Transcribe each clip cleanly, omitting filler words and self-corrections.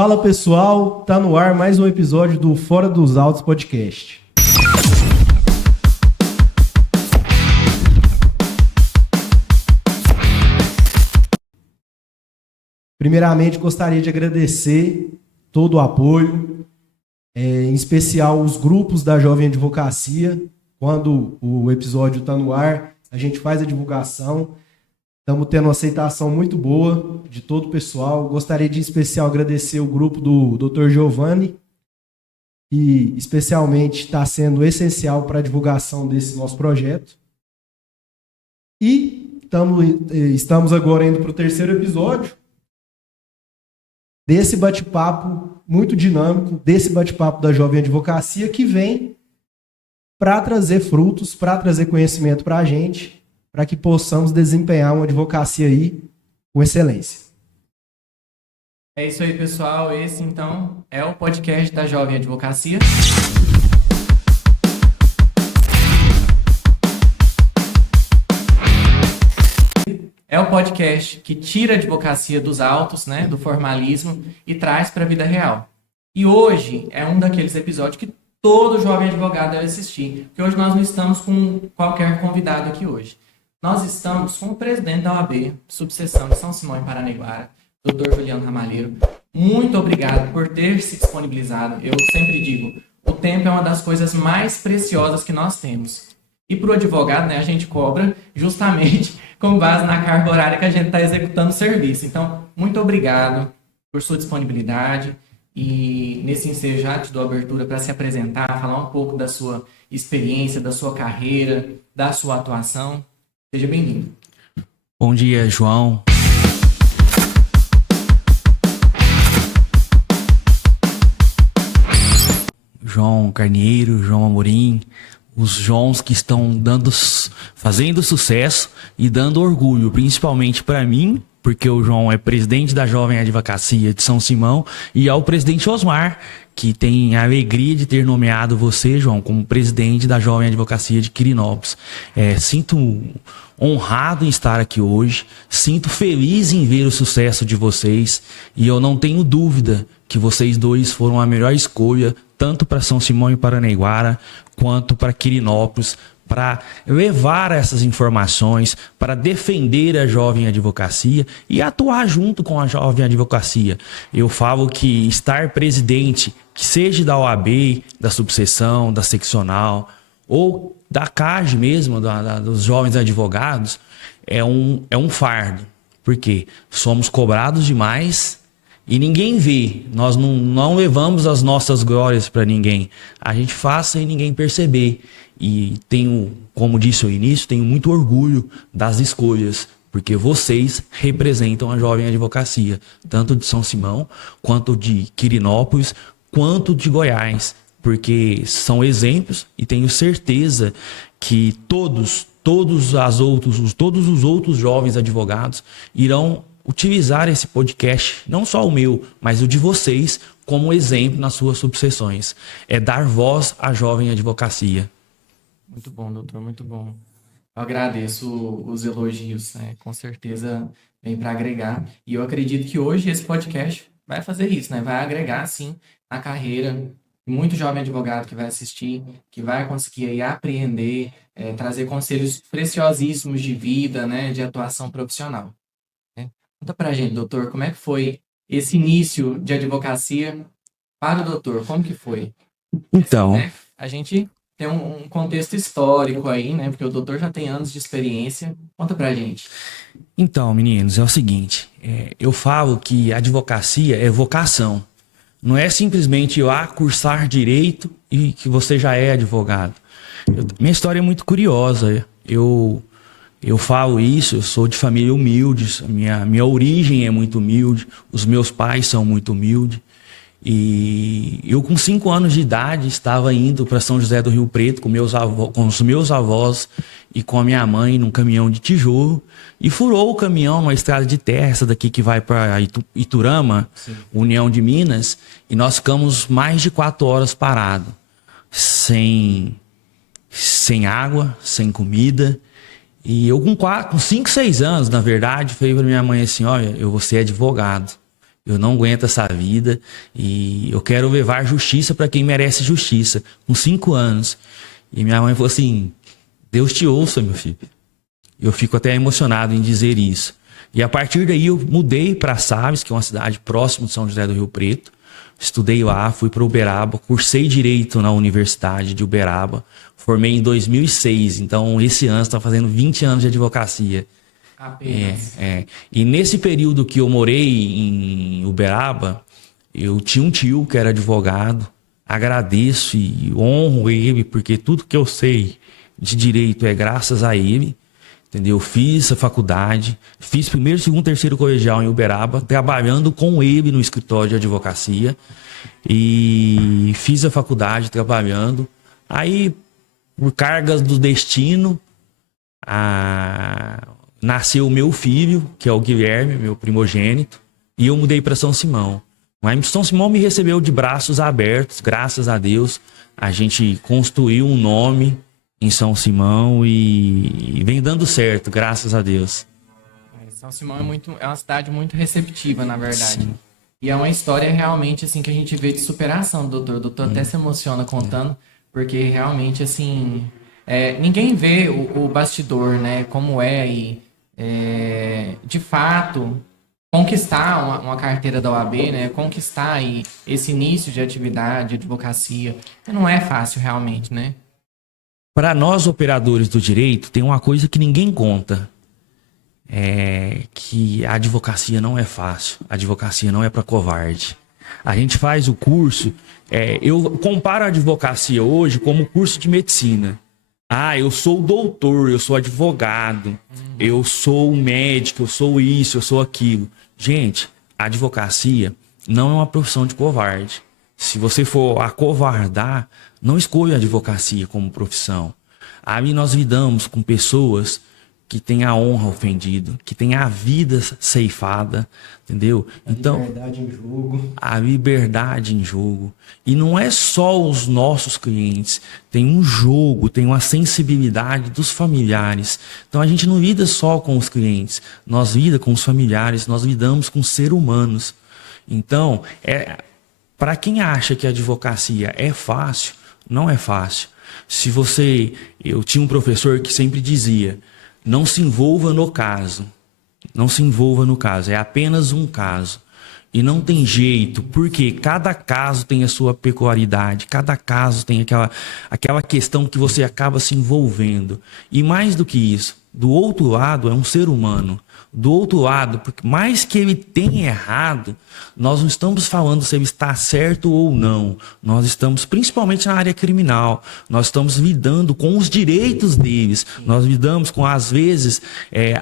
Fala pessoal, tá no ar mais um episódio do Fora dos Autos Podcast. Primeiramente, gostaria de agradecer todo o apoio, em especial os grupos da Jovem Advocacia. Quando o episódio está no ar, a gente faz a divulgação. Estamos tendo uma aceitação muito boa de todo o pessoal. Gostaria de, em especial, agradecer o grupo do Dr. Giovanni, que especialmente está sendo essencial para a divulgação desse nosso projeto. E estamos agora indo para o terceiro episódio desse bate-papo muito dinâmico, desse bate-papo da Jovem Advocacia, que vem para trazer frutos, para trazer conhecimento para a gente, para que possamos desempenhar uma advocacia aí com excelência. É isso aí, pessoal. Esse, então, é o podcast da Jovem Advocacia. É o podcast que tira a advocacia dos autos, né, do formalismo, e traz para a vida real. E hoje é um daqueles episódios que todo jovem advogado deve assistir, porque hoje nós não estamos com qualquer convidado aqui hoje. Nós estamos com o presidente da OAB, subseção de São Simão e Paranaiguara, Dr. Juliano Ramalheiro. Muito obrigado por ter se disponibilizado. Eu sempre digo, o tempo é uma das coisas mais preciosas que nós temos. E para o advogado, né, a gente cobra justamente com base na carga horária que a gente está executando o serviço. Então, muito obrigado por sua disponibilidade. E nesse ensejo já te dou abertura para se apresentar, falar um pouco da sua experiência, da sua carreira, da sua atuação. Seja bem-vindo. Bom dia, João. João Carneiro, João Amorim, os Joãos que estão fazendo sucesso e dando orgulho, principalmente para mim, porque o João é presidente da Jovem Advocacia de São Simão, e ao presidente Osmar, que tem a alegria de ter nomeado você, João, como presidente da Jovem Advocacia de Quirinópolis. Sinto honrado em estar aqui hoje, sinto feliz em ver o sucesso de vocês, e eu não tenho dúvida que vocês dois foram a melhor escolha, tanto para São Simão e Paranaiguara, quanto para Quirinópolis, para levar essas informações, para defender a Jovem Advocacia e atuar junto com a Jovem Advocacia. Eu falo que estar presidente, que seja da OAB, da subseção, da seccional, ou da CAGE mesmo, dos jovens advogados, é um fardo. Porque somos cobrados demais e ninguém vê. Nós não levamos as nossas glórias para ninguém. A gente faz sem ninguém perceber. E tenho, como disse ao início, tenho muito orgulho das escolhas, porque vocês representam a Jovem Advocacia, tanto de São Simão, quanto de Quirinópolis, quanto de Goiás, porque são exemplos e tenho certeza que todos os outros jovens advogados irão utilizar esse podcast, não só o meu, mas o de vocês, como exemplo nas suas subseções. É dar voz à Jovem Advocacia. Muito bom, doutor, muito bom. Eu agradeço os elogios, né? Com certeza vem para agregar. E eu acredito que hoje esse podcast vai fazer isso, né? Vai agregar, sim, na carreira. Muito jovem advogado que vai assistir, que vai conseguir aí apreender, trazer conselhos preciosíssimos de vida, né? De atuação profissional. Conta pra gente, doutor, como é que foi esse início de advocacia para o doutor? Como que foi? Então, Né? A gente tem um contexto histórico aí, né? Porque o doutor já tem anos de experiência. Conta pra gente. Então, meninos, é o seguinte. Eu falo que a advocacia é vocação. Não é simplesmente ir lá cursar direito e que você já é advogado. Minha história é muito curiosa. Eu falo isso, eu sou de família humilde, minha origem é muito humilde, os meus pais são muito humildes. E eu, com 5 anos de idade, estava indo para São José do Rio Preto com os meus avós e com a minha mãe num caminhão de tijolo, e furou o caminhão numa estrada de terra, essa daqui que vai para Iturama, sim, União de Minas, e nós ficamos mais de 4 horas parados, sem água, sem comida. E eu com 5, 6 anos, na verdade, falei para minha mãe assim: olha, eu vou ser advogado. Eu não aguento essa vida e eu quero levar justiça para quem merece justiça. Com 5 anos. E minha mãe falou assim, Deus te ouça, meu filho. Eu fico até emocionado em dizer isso. E a partir daí eu mudei para Sabes, que é uma cidade próxima de São José do Rio Preto. Estudei lá, fui para Uberaba, cursei Direito na Universidade de Uberaba. Formei em 2006, então esse ano está fazendo 20 anos de advocacia. Apenas. E nesse período que eu morei em Uberaba, eu tinha um tio que era advogado. Agradeço e honro ele, porque tudo que eu sei de direito é graças a ele. Entendeu? Fiz a faculdade, fiz primeiro, segundo, terceiro colegial em Uberaba, trabalhando com ele no escritório de advocacia. E fiz a faculdade trabalhando. Aí, por cargas do destino, nasceu o meu filho, que é o Guilherme, meu primogênito, e eu mudei para São Simão. Mas São Simão me recebeu de braços abertos, graças a Deus. A gente construiu um nome em São Simão e vem dando certo, graças a Deus. São Simão é uma cidade muito receptiva, na verdade. Sim. E é uma história realmente assim que a gente vê de superação, doutor. O doutor até se emociona contando, porque realmente assim ninguém vê o bastidor, né? Como e de fato conquistar uma carteira da OAB, né? Conquistar aí esse início de atividade, de advocacia, não é fácil realmente, né? Para nós, operadores do direito, tem uma coisa que ninguém conta. Que a advocacia não é fácil. A advocacia não é para covarde. A gente faz o curso... eu comparo a advocacia hoje como curso de medicina. Eu sou doutor, eu sou advogado, eu sou médico, eu sou isso, eu sou aquilo. Gente, a advocacia não é uma profissão de covarde. Se você for acovardar, não escolha a advocacia como profissão. Ali nós lidamos com pessoas que têm a honra ofendida, que têm a vida ceifada, entendeu? Então, liberdade em jogo. a liberdade em jogo. E não é só os nossos clientes, tem um jogo, tem uma sensibilidade dos familiares. Então a gente não lida só com os clientes, nós lidamos com os familiares, nós lidamos com seres humanos. Então, para quem acha que a advocacia é fácil, não é fácil. Eu tinha um professor que sempre dizia, não se envolva no caso. Não se envolva no caso, é apenas um caso. E não tem jeito, porque cada caso tem a sua peculiaridade, cada caso tem aquela questão que você acaba se envolvendo. E mais do que isso, do outro lado é um ser humano. Do outro lado, porque mais que ele tenha errado, nós não estamos falando se ele está certo ou não. Nós estamos, principalmente na área criminal, nós estamos lidando com os direitos deles. Nós lidamos com, às vezes,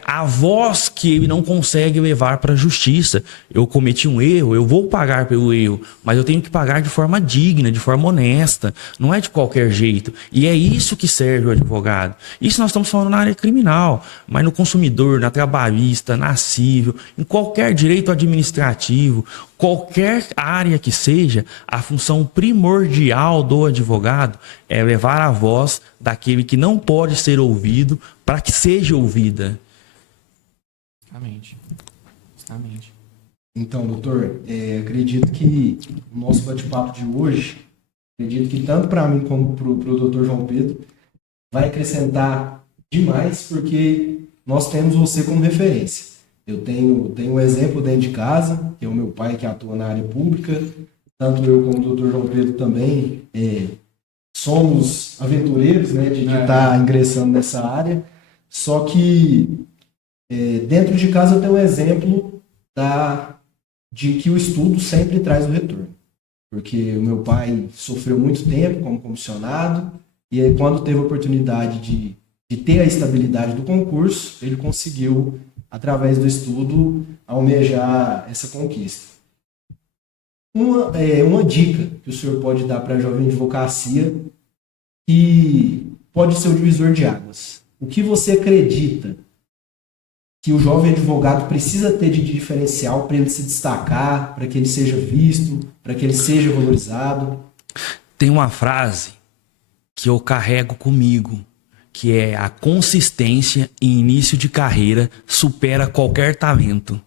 a voz que ele não consegue levar para a justiça. Eu cometi um erro, eu vou pagar pelo erro, mas eu tenho que pagar de forma digna, de forma honesta. Não é de qualquer jeito. E é isso que serve o advogado. Isso nós estamos falando na área criminal, mas no consumidor, na trabalhista, na civil, em qualquer direito administrativo, qualquer área que seja, a função primordial do advogado é levar a voz daquele que não pode ser ouvido para que seja ouvida. Justamente. Então, doutor, acredito que o nosso bate-papo de hoje, acredito que tanto para mim como para o doutor João Pedro, vai acrescentar demais, porque nós temos você como referência. Eu tenho um exemplo dentro de casa, que é o meu pai que atua na área pública, tanto eu como o doutor João Pedro também somos aventureiros, né, de estar ingressando nessa área, só que dentro de casa eu tenho um exemplo de que o estudo sempre traz o retorno. Porque o meu pai sofreu muito tempo como comissionado, e aí quando teve a oportunidade de ter a estabilidade do concurso, ele conseguiu, através do estudo, almejar essa conquista. Uma dica que o senhor pode dar para a jovem advocacia que pode ser o divisor de águas. O que você acredita que o jovem advogado precisa ter de diferencial para ele se destacar, para que ele seja visto, para que ele seja valorizado? Tem uma frase que eu carrego comigo, que é a consistência em início de carreira supera qualquer talento.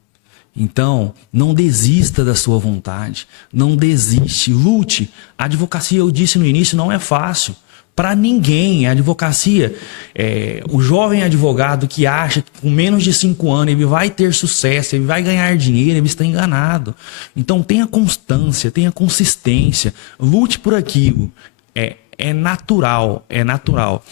Então, não desista da sua vontade, não desiste, lute. A advocacia, eu disse no início, não é fácil. Para ninguém, a advocacia, o jovem advogado que acha que com menos de 5 anos ele vai ter sucesso, ele vai ganhar dinheiro, ele está enganado. Então tenha constância, tenha consistência, lute por aquilo. É natural, é natural.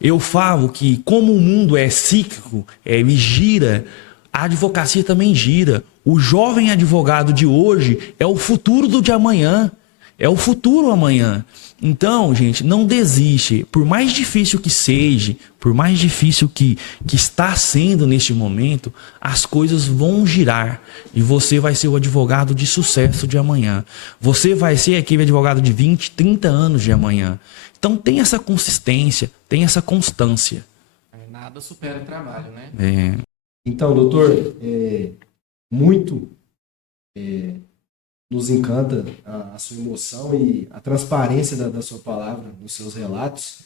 Eu falo que como o mundo é cíclico, ele gira, a advocacia também gira. O jovem advogado de hoje é o futuro do de amanhã, é o futuro amanhã. Então, gente, não desiste. Por mais difícil que seja, por mais difícil que está sendo neste momento, as coisas vão girar e você vai ser o advogado de sucesso de amanhã. Você vai ser aquele advogado de 20, 30 anos de amanhã. Então, tem essa consistência, tem essa constância. Nada supera o trabalho, né? Então, doutor, muito nos encanta a sua emoção e a transparência da sua palavra, dos seus relatos,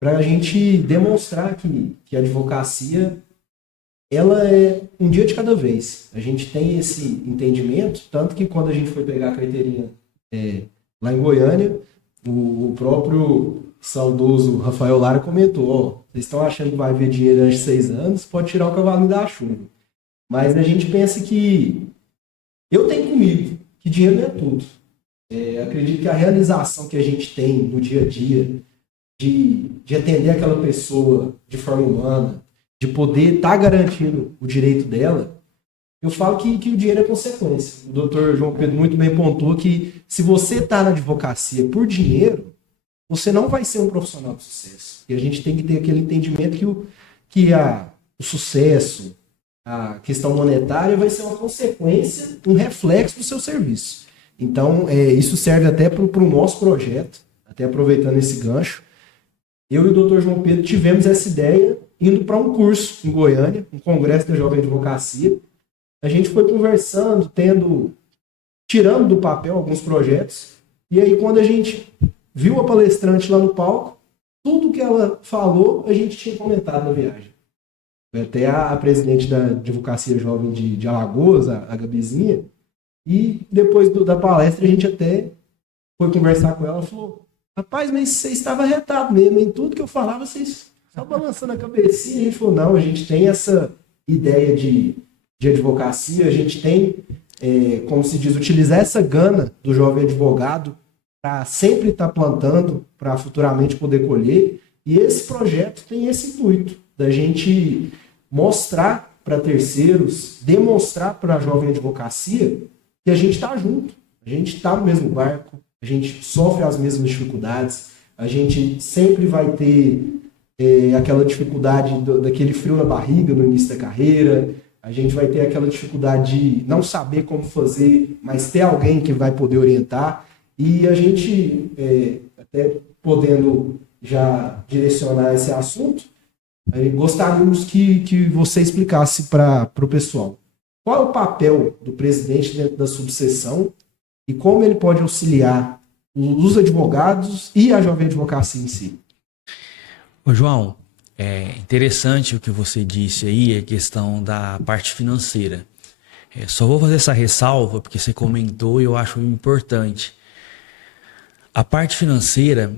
para a gente demonstrar que a advocacia ela é um dia de cada vez. A gente tem esse entendimento, tanto que quando a gente foi pegar a carteirinha lá em Goiânia, o próprio saudoso Rafael Lara comentou, vocês estão achando que vai haver dinheiro antes de 6 anos, pode tirar o cavalinho da chuva. Mas a gente pensa que eu tenho comigo que dinheiro não é tudo. Acredito que a realização que a gente tem no dia a dia, de atender aquela pessoa de forma humana, de poder estar garantindo o direito dela, eu falo que o dinheiro é consequência. O doutor João Pedro muito bem pontuou que se você está na advocacia por dinheiro, você não vai ser um profissional de sucesso. E a gente tem que ter aquele entendimento que o sucesso, a questão monetária vai ser uma consequência, um reflexo do seu serviço. Então, isso serve até para o nosso projeto, até aproveitando esse gancho. Eu e o doutor João Pedro tivemos essa ideia indo para um curso em Goiânia, um congresso da Jovem Advocacia. A gente foi conversando, tirando do papel alguns projetos, e aí quando a gente viu a palestrante lá no palco, tudo que ela falou, a gente tinha comentado na viagem. Até a presidente da Advocacia Jovem de Alagoas, a Gabizinha, e depois da palestra a gente até foi conversar com ela e falou, rapaz, mas você estava retado mesmo, em tudo que eu falava, vocês só balançando a cabecinha. A gente falou, não, a gente tem essa ideia de advocacia, a gente tem, como se diz, utilizar essa gana do jovem advogado para sempre estar plantando, para futuramente poder colher, e esse projeto tem esse intuito, da gente mostrar para terceiros, demonstrar para a jovem advocacia que a gente está junto, a gente está no mesmo barco, a gente sofre as mesmas dificuldades, a gente sempre vai ter aquela dificuldade daquele frio na barriga no início da carreira, a gente vai ter aquela dificuldade de não saber como fazer, mas ter alguém que vai poder orientar, e a gente, até podendo já direcionar esse assunto, gostaríamos que você explicasse para o pessoal qual é o papel do presidente dentro da subseção e como ele pode auxiliar os advogados e a jovem advocacia em si. Ô João, é interessante o que você disse aí, a questão da parte financeira. Só vou fazer essa ressalva porque você comentou e eu acho importante. A parte financeira,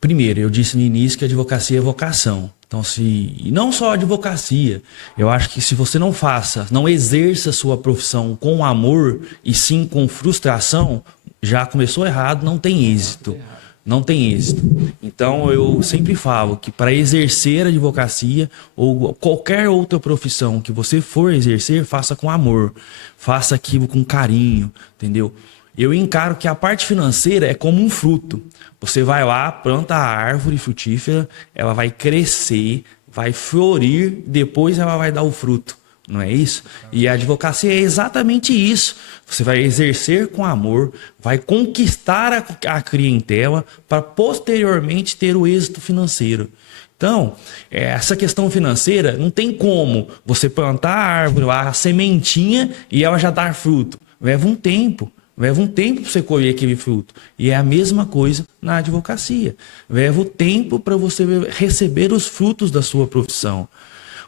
primeiro, eu disse no início que a advocacia é vocação. Então, e não só a advocacia, eu acho que se você não exerça a sua profissão com amor e sim com frustração, já começou errado, não tem êxito. Não tem êxito. Então, eu sempre falo que para exercer a advocacia ou qualquer outra profissão que você for exercer, faça com amor, faça aquilo com carinho, entendeu? Eu encaro que a parte financeira é como um fruto. Você vai lá, planta a árvore frutífera, ela vai crescer, vai florir, depois ela vai dar o fruto. Não é isso? E a advocacia é exatamente isso. Você vai exercer com amor, vai conquistar a clientela para posteriormente ter o êxito financeiro. Então, essa questão financeira não tem como você plantar a árvore, a sementinha e ela já dar fruto. Leva um tempo. Leva um tempo para você colher aquele fruto. E é a mesma coisa na advocacia. Leva o tempo para você receber os frutos da sua profissão.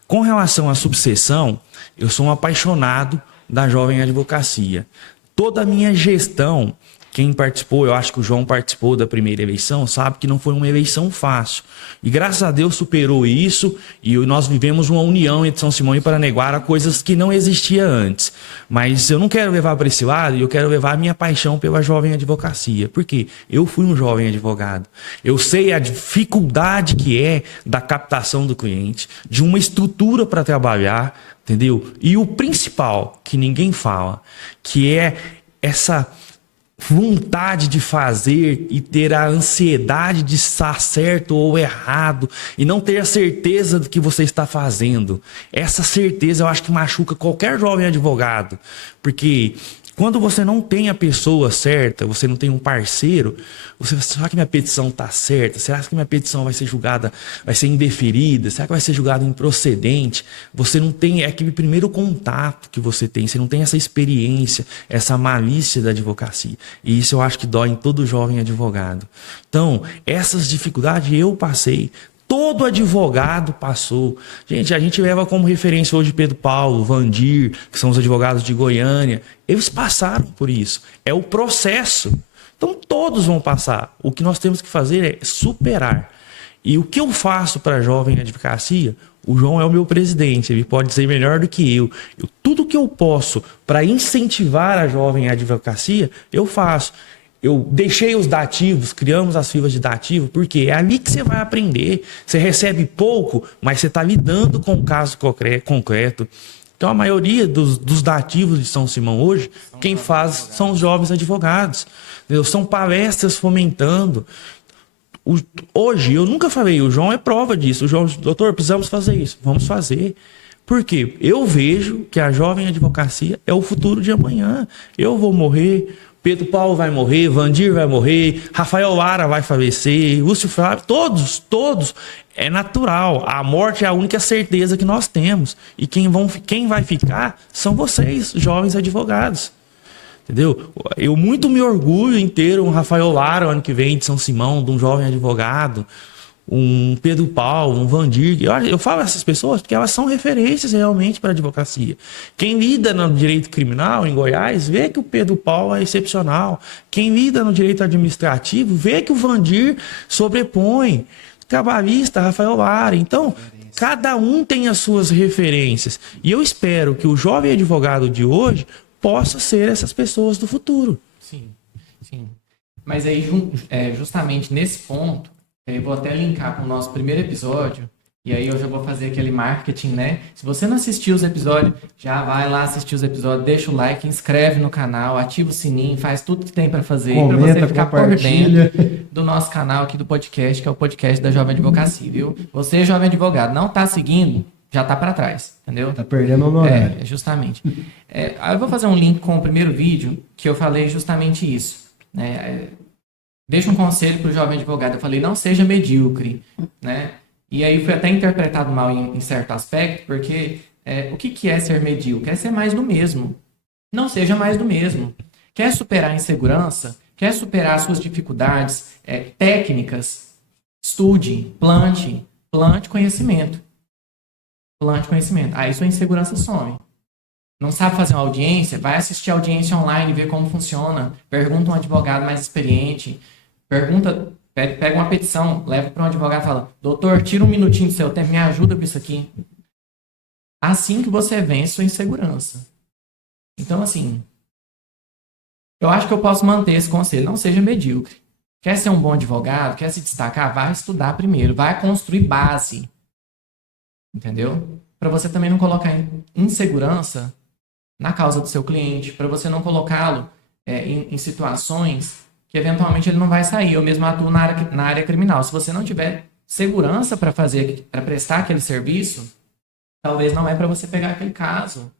Com relação à subseção, eu sou um apaixonado da Jovem Advocacia. Toda a minha gestão, quem participou, eu acho que o João participou da primeira eleição, sabe que não foi uma eleição fácil. E graças a Deus superou isso e nós vivemos uma união entre São Simão e Paranaguara, coisas que não existiam antes. Mas eu não quero levar para esse lado, eu quero levar a minha paixão pela Jovem Advocacia. Por quê? Eu fui um jovem advogado. Eu sei a dificuldade que é da captação do cliente, de uma estrutura para trabalhar, entendeu? E o principal, que ninguém fala, que é essa vontade de fazer e ter a ansiedade de estar certo ou errado e não ter a certeza do que você está fazendo. Essa certeza eu acho que machuca qualquer jovem advogado, porque quando você não tem a pessoa certa, você não tem um parceiro, será que minha petição está certa? Será que minha petição vai ser julgada, vai ser indeferida? Será que vai ser julgada improcedente? Você não tem aquele primeiro contato que você não tem essa experiência, essa malícia da advocacia. E isso eu acho que dói em todo jovem advogado. Então, essas dificuldades eu passei. Todo advogado passou. Gente, a gente leva como referência hoje Pedro Paulo, Vandir, que são os advogados de Goiânia. Eles passaram por isso. É o processo. Então todos vão passar. O que nós temos que fazer é superar. E o que eu faço para a Jovem Advocacia? O João é o meu presidente, ele pode dizer melhor do que eu. Tudo que eu posso para incentivar a Jovem Advocacia, eu faço. Eu deixei os dativos, criamos as filas de dativo, porque é ali que você vai aprender. Você recebe pouco, mas você está lidando com o caso concreto. Então, a maioria dos dativos de São Simão hoje, quem faz são os jovens advogados. Entendeu? São palestras fomentando. Hoje, eu nunca falei, o João é prova disso. O João, doutor, precisamos fazer isso. Vamos fazer. Por quê? Eu vejo que a Jovem Advocacia é o futuro de amanhã. Eu vou morrer, Pedro Paulo vai morrer, Vandir vai morrer, Rafael Lara vai falecer, Lúcio Flávio, todos. É natural. A morte é a única certeza que nós temos. E quem vai ficar são vocês, jovens advogados. Entendeu? Eu muito me orgulho em ter um Rafael Lara ano que vem de São Simão, de um jovem advogado, um Pedro Paulo, um Vandir. Eu falo essas pessoas porque elas são referências realmente para a advocacia. Quem lida no direito criminal em Goiás vê que o Pedro Paulo é excepcional. Quem lida no direito administrativo vê que o Vandir sobrepõe. Trabalhista, Rafael Lara. Então, cada um tem as suas referências. E eu espero que o jovem advogado de hoje possa ser essas pessoas do futuro. Sim. Mas aí, justamente nesse ponto, eu vou até linkar com o nosso primeiro episódio, e aí eu já vou fazer aquele marketing, né? Se você não assistiu os episódios, já vai lá assistir os episódios, deixa o like, inscreve no canal, ativa o sininho, faz tudo que tem para fazer para você ficar por dentro do nosso canal aqui do podcast, que é o podcast da Jovem Advocacia, viu? Você, jovem advogado, não tá seguindo, já tá para trás, entendeu? Tá perdendo o horário. Justamente. Aí eu vou fazer um link com o primeiro vídeo, que eu falei justamente isso, né? Deixa um conselho para o jovem advogado. Eu falei, não seja medíocre, né? E aí foi até interpretado mal em certo aspecto, porque o que é ser medíocre? É ser mais do mesmo. Não seja mais do mesmo. Quer superar a insegurança? Quer superar as suas dificuldades técnicas? Estude, plante conhecimento. Plante conhecimento. Aí sua insegurança some. Não sabe fazer uma audiência? Vai assistir a audiência online, ver como funciona. Pergunta um advogado mais experiente. Pega uma petição, leva para um advogado e fala, doutor, tira um minutinho do seu tempo, me ajuda com isso aqui. Assim que você vence sua insegurança. Então, assim, eu acho que eu posso manter esse conselho. Não seja medíocre. Quer ser um bom advogado? Quer se destacar? Vai estudar primeiro. Vai construir base. Entendeu? Para você também não colocar insegurança na causa do seu cliente. Para você não colocá-lo em situações que eventualmente ele não vai sair. Eu mesmo atuo na área criminal. Se você não tiver segurança para prestar aquele serviço, talvez não é para você pegar aquele caso.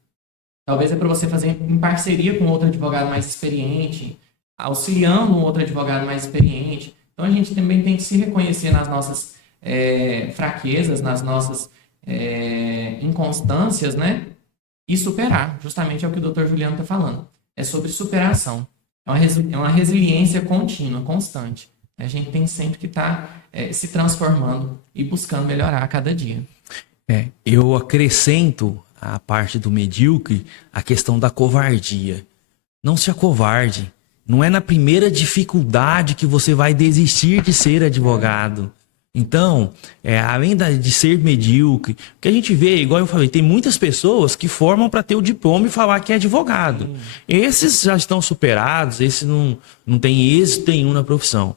Talvez é para você fazer em parceria com outro advogado mais experiente, auxiliando um outro advogado mais experiente. Então a gente também tem que se reconhecer nas nossas fraquezas, nas nossas inconstâncias, né? E superar. Justamente é o que o Dr. Juliano está falando. É sobre superação. É uma resiliência contínua, constante. A gente tem sempre que estar se transformando e buscando melhorar a cada dia. Eu acrescento a parte do medíocre, a questão da covardia. Não se acovarde. Não é na primeira dificuldade que você vai desistir de ser advogado. Então, além de ser medíocre, o que a gente vê, igual eu falei, tem muitas pessoas que formam para ter o diploma e falar que é advogado. Esses já estão superados, esses não tem êxito nenhum na profissão.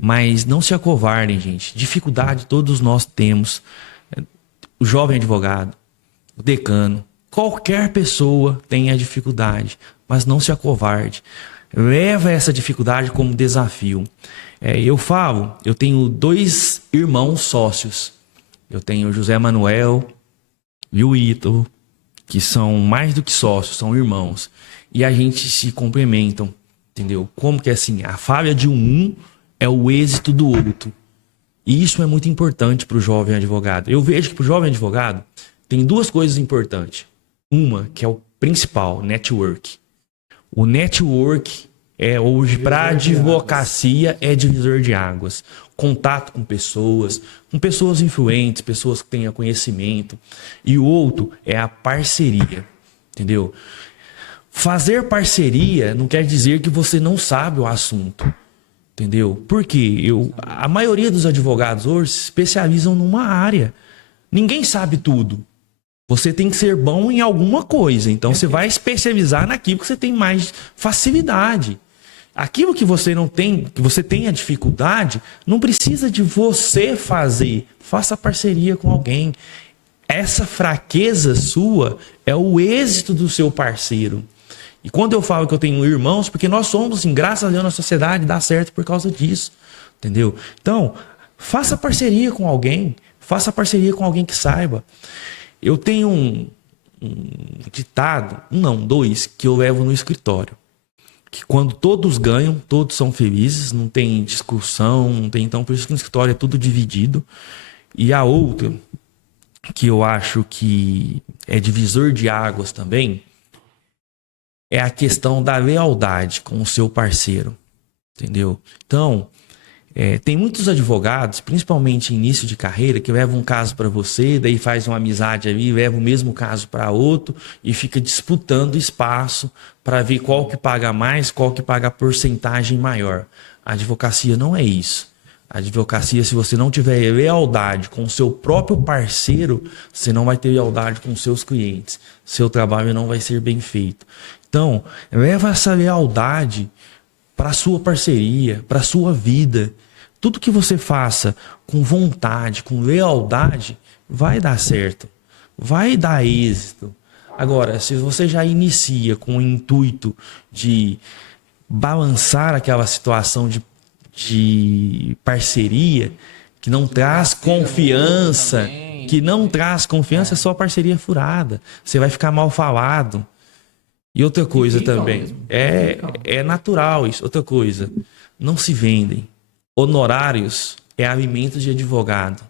Mas não se acovardem, gente. Dificuldade todos nós temos. O jovem advogado, o decano, qualquer pessoa tem a dificuldade, mas não se acovarde. Leva essa dificuldade como desafio. Eu tenho 2 irmãos sócios. Eu tenho o José Manuel e o Ítalo, que são mais do que sócios, são irmãos. E a gente se complementam, entendeu? Como que é assim, a falha de um é o êxito do outro. E isso é muito importante para o jovem advogado. Eu vejo que para o jovem advogado tem 2 coisas importantes. Uma, que é o principal, network. O network hoje para advocacia é divisor de águas. Contato com pessoas influentes, pessoas que tenham conhecimento. E o outro é a parceria, entendeu? Fazer parceria não quer dizer que você não sabe o assunto, entendeu? Porque a maioria dos advogados hoje se especializam numa área. Ninguém sabe tudo. Você tem que ser bom em alguma coisa. Então, você vai especializar naquilo que você tem mais facilidade. Aquilo que você não tem, que você tem a dificuldade, não precisa de você fazer. Faça parceria com alguém. Essa fraqueza sua é o êxito do seu parceiro. E quando eu falo que eu tenho irmãos, porque nós somos, assim, graças a Deus, na sociedade dá certo por causa disso. Entendeu? Então, faça parceria com alguém. Faça parceria com alguém que saiba. Eu tenho um ditado, 2, que eu levo no escritório. Que quando todos ganham, todos são felizes, não tem discussão, não tem. Então, por isso que no escritório é tudo dividido. E a outra, que eu acho que é divisor de águas também, é a questão da lealdade com o seu parceiro. Entendeu? Então, tem muitos advogados, principalmente em início de carreira, que levam um caso para você, daí faz uma amizade ali, leva o mesmo caso para outro e fica disputando espaço para ver qual que paga mais, qual que paga a porcentagem maior. A advocacia não é isso. A advocacia, se você não tiver lealdade com o seu próprio parceiro, você não vai ter lealdade com os seus clientes. Seu trabalho não vai ser bem feito. Então, leva essa lealdade para a sua parceria, para a sua vida. Tudo que você faça com vontade, com lealdade, vai dar certo. Vai dar êxito. Agora, se você já inicia com o intuito de balançar aquela situação de parceria, que não traz confiança, é só parceria furada. Você vai ficar mal falado. E outra coisa também, é natural isso. Outra coisa, não se vendem. Honorários é alimento de advogado.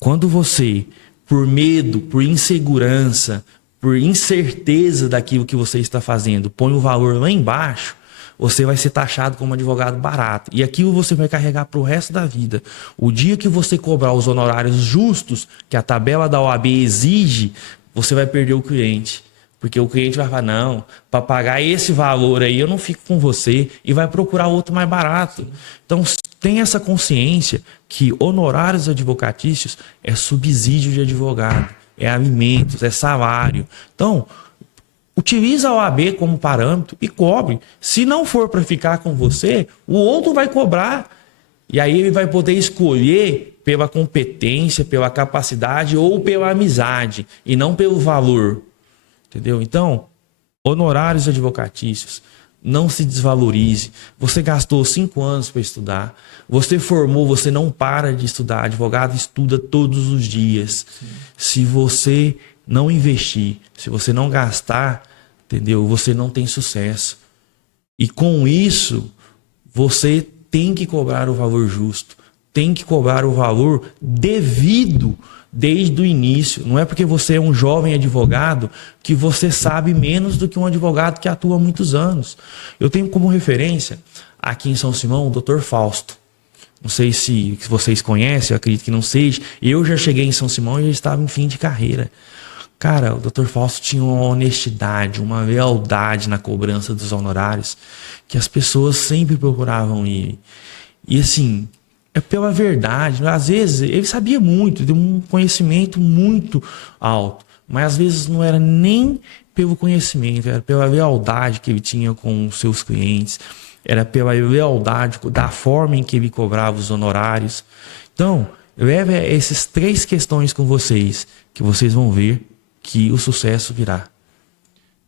Quando você, por medo, por insegurança, por incerteza daquilo que você está fazendo, põe o valor lá embaixo, você vai ser taxado como advogado barato. E aquilo você vai carregar para o resto da vida. O dia que você cobrar os honorários justos que a tabela da OAB exige, você vai perder o cliente. Porque o cliente vai falar, não, para pagar esse valor aí eu não fico com você, e vai procurar outro mais barato. Então, tem essa consciência que honorários advocatícios é subsídio de advogado, é alimentos, é salário. Então, utiliza a OAB como parâmetro e cobre. Se não for para ficar com você, o outro vai cobrar. E aí ele vai poder escolher pela competência, pela capacidade ou pela amizade, e não pelo valor. Entendeu? Então, honorários advocatícios, não se desvalorize. Você gastou 5 anos para estudar, você formou, você não para de estudar. Advogado estuda todos os dias. Sim. Se você não investir, se você não gastar, entendeu? Você não tem sucesso. E com isso, você tem que cobrar o valor justo, tem que cobrar o valor devido desde o início. Não é porque você é um jovem advogado que você sabe menos do que um advogado que atua há muitos anos. Eu tenho como referência, aqui em São Simão, o Dr. Fausto. Não sei se vocês conhecem, eu acredito que não seja. Eu já cheguei em São Simão e já estava em fim de carreira. Cara, o Dr. Fausto tinha uma honestidade, uma lealdade na cobrança dos honorários que as pessoas sempre procuravam ir. E assim, é pela verdade. Às vezes ele sabia muito, de um conhecimento muito alto, mas às vezes não era nem pelo conhecimento, era pela lealdade que ele tinha com os seus clientes, era pela lealdade da forma em que ele cobrava os honorários. Então, leve essas 3 questões com vocês, que vocês vão ver que o sucesso virá.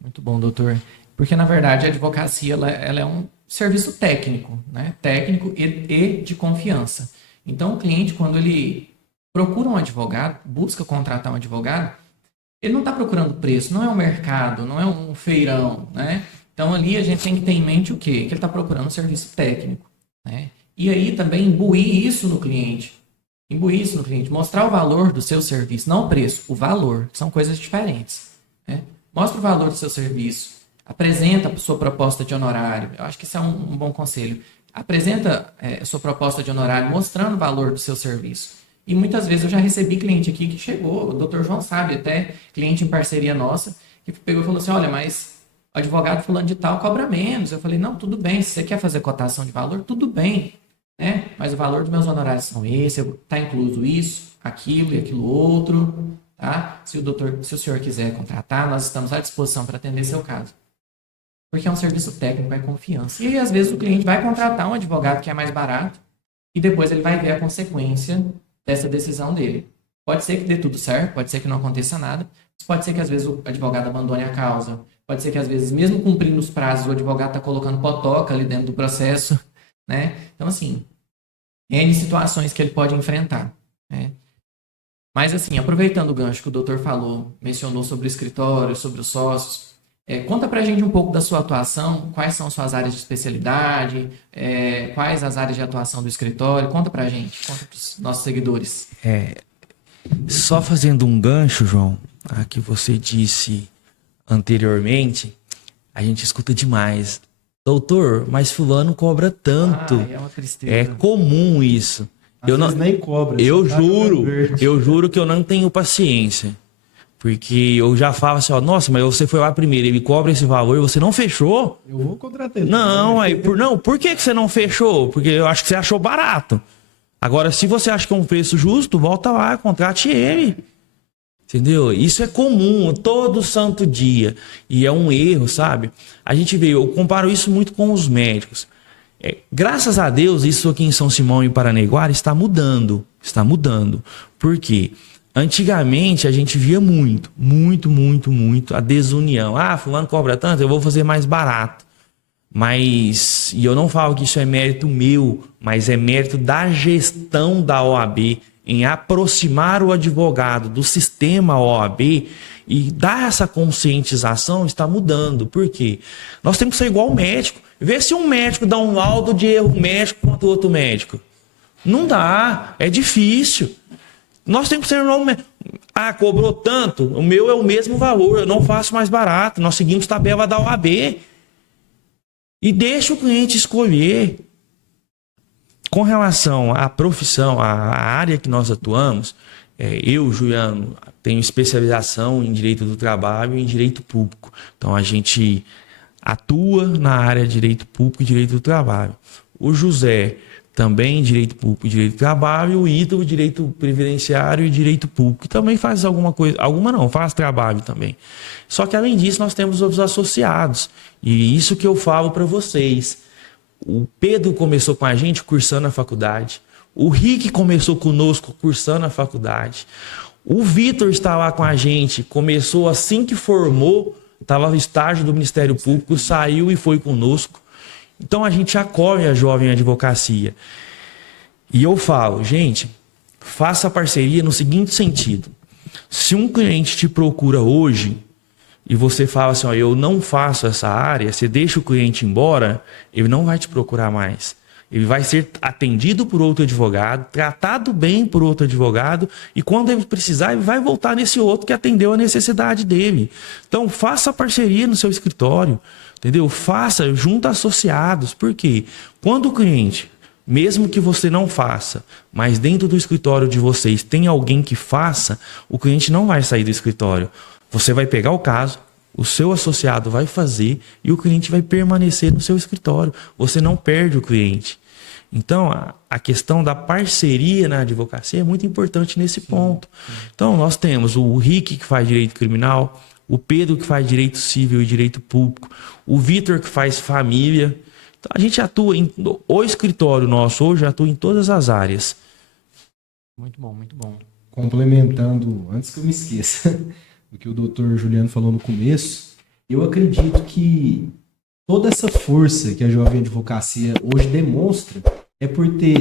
Muito bom, doutor. Porque, na verdade, a advocacia ela é um serviço técnico, né? Técnico e de confiança. Então, o cliente, quando ele procura um advogado, busca contratar um advogado, ele não está procurando preço, não é um mercado, não é um feirão, né? Então, ali a gente tem que ter em mente o quê? Que ele está procurando um serviço técnico, né? E aí também imbuir isso no cliente. Mostrar o valor do seu serviço, não o preço, o valor, que são coisas diferentes, né? Mostra o valor do seu serviço, apresenta a sua proposta de honorário. Eu acho que isso é um bom conselho. Apresenta a sua proposta de honorário mostrando o valor do seu serviço. E muitas vezes eu já recebi cliente aqui que chegou, o Dr. João sabe, até cliente em parceria nossa, que pegou e falou assim, olha, mas o advogado fulano de tal cobra menos. Eu falei, não, tudo bem, se você quer fazer cotação de valor, tudo bem, né? Mas o valor dos meus honorários são esse, está incluso isso, aquilo e aquilo outro, tá? Se o senhor quiser contratar, nós estamos à disposição para atender seu caso. Porque é um serviço técnico, é confiança. E às vezes o cliente vai contratar um advogado que é mais barato e depois ele vai ver a consequência dessa decisão dele. Pode ser que dê tudo certo, pode ser que não aconteça nada, pode ser que às vezes o advogado abandone a causa, pode ser que às vezes, mesmo cumprindo os prazos, o advogado está colocando potoca ali dentro do processo, né? Então, assim, N situações que ele pode enfrentar, né? Mas, assim, aproveitando o gancho que o doutor falou, mencionou sobre o escritório, sobre os sócios, conta pra gente um pouco da sua atuação, quais são suas áreas de especialidade, quais as áreas de atuação do escritório, conta pra gente, conta pros nossos seguidores. Só fazendo um gancho, João, a que você disse anteriormente, a gente escuta demais. Doutor, mas fulano cobra tanto. É uma tristeza. É comum isso. Às vezes nem cobra. Eu só tá jogando juro, verde. eu juro que eu não tenho paciência. Porque eu já falo assim, ó, nossa, mas você foi lá primeiro, ele cobra esse valor e você não fechou? Eu vou contratar ele. Não, por que você não fechou? Porque eu acho que você achou barato. Agora, se você acha que é um preço justo, volta lá, contrate ele. Entendeu? Isso é comum, todo santo dia. E é um erro, sabe? A gente vê, eu comparo isso muito com os médicos. Graças a Deus, isso aqui em São Simão e Paranaiguara está mudando. Está mudando. Por quê? Antigamente a gente via muito a desunião. Ah, fulano cobra tanto, eu vou fazer mais barato. Mas, e eu não falo que isso é mérito meu, mas é mérito da gestão da OAB em aproximar o advogado do sistema OAB e dar essa conscientização. Está mudando. Por quê? Nós temos que ser igual ao médico. Vê se um médico dá um laudo de erro médico quanto o outro médico. Não dá, é difícil. Nós temos que ser igual ao médico. Ah, cobrou tanto, o meu é o mesmo valor, eu não faço mais barato. Nós seguimos tabela da OAB. E deixa o cliente escolher. Com relação à profissão, à área que nós atuamos, eu, Juliano, tenho especialização em direito do trabalho e em direito público. Então, a gente atua na área de direito público e direito do trabalho. O José também em direito público e direito do trabalho, o Ítalo, direito previdenciário e direito público, que também faz alguma coisa, alguma não, faz trabalho também. Só que além disso, nós temos outros associados. E isso que eu falo para vocês. O Pedro começou com a gente cursando a faculdade. O Rick começou conosco cursando a faculdade. O Vitor está lá com a gente, começou assim que formou, estava no estágio do Ministério Público, saiu e foi conosco. Então a gente acolhe a jovem advocacia. E eu falo, gente, faça parceria no seguinte sentido. Se um cliente te procura hoje e você fala assim, ó, eu não faço essa área, você deixa o cliente embora, ele não vai te procurar mais. Ele vai ser atendido por outro advogado, tratado bem por outro advogado, e quando ele precisar, ele vai voltar nesse outro que atendeu a necessidade dele. Então, faça parceria no seu escritório, entendeu? Faça junto a associados. Por quê? Quando o cliente, mesmo que você não faça, mas dentro do escritório de vocês tem alguém que faça, o cliente não vai sair do escritório. Você vai pegar o caso, o seu associado vai fazer e o cliente vai permanecer no seu escritório. Você não perde o cliente. Então, a questão da parceria na advocacia é muito importante nesse ponto. Então, nós temos o Rick, que faz direito criminal, o Pedro, que faz direito civil e direito público, o Vitor, que faz família. Então, a gente atua o escritório nosso hoje atua em todas as áreas. Muito bom, muito bom. Complementando, antes que eu me esqueça, do que o doutor Juliano falou no começo, eu acredito que toda essa força que a Jovem Advocacia hoje demonstra é por ter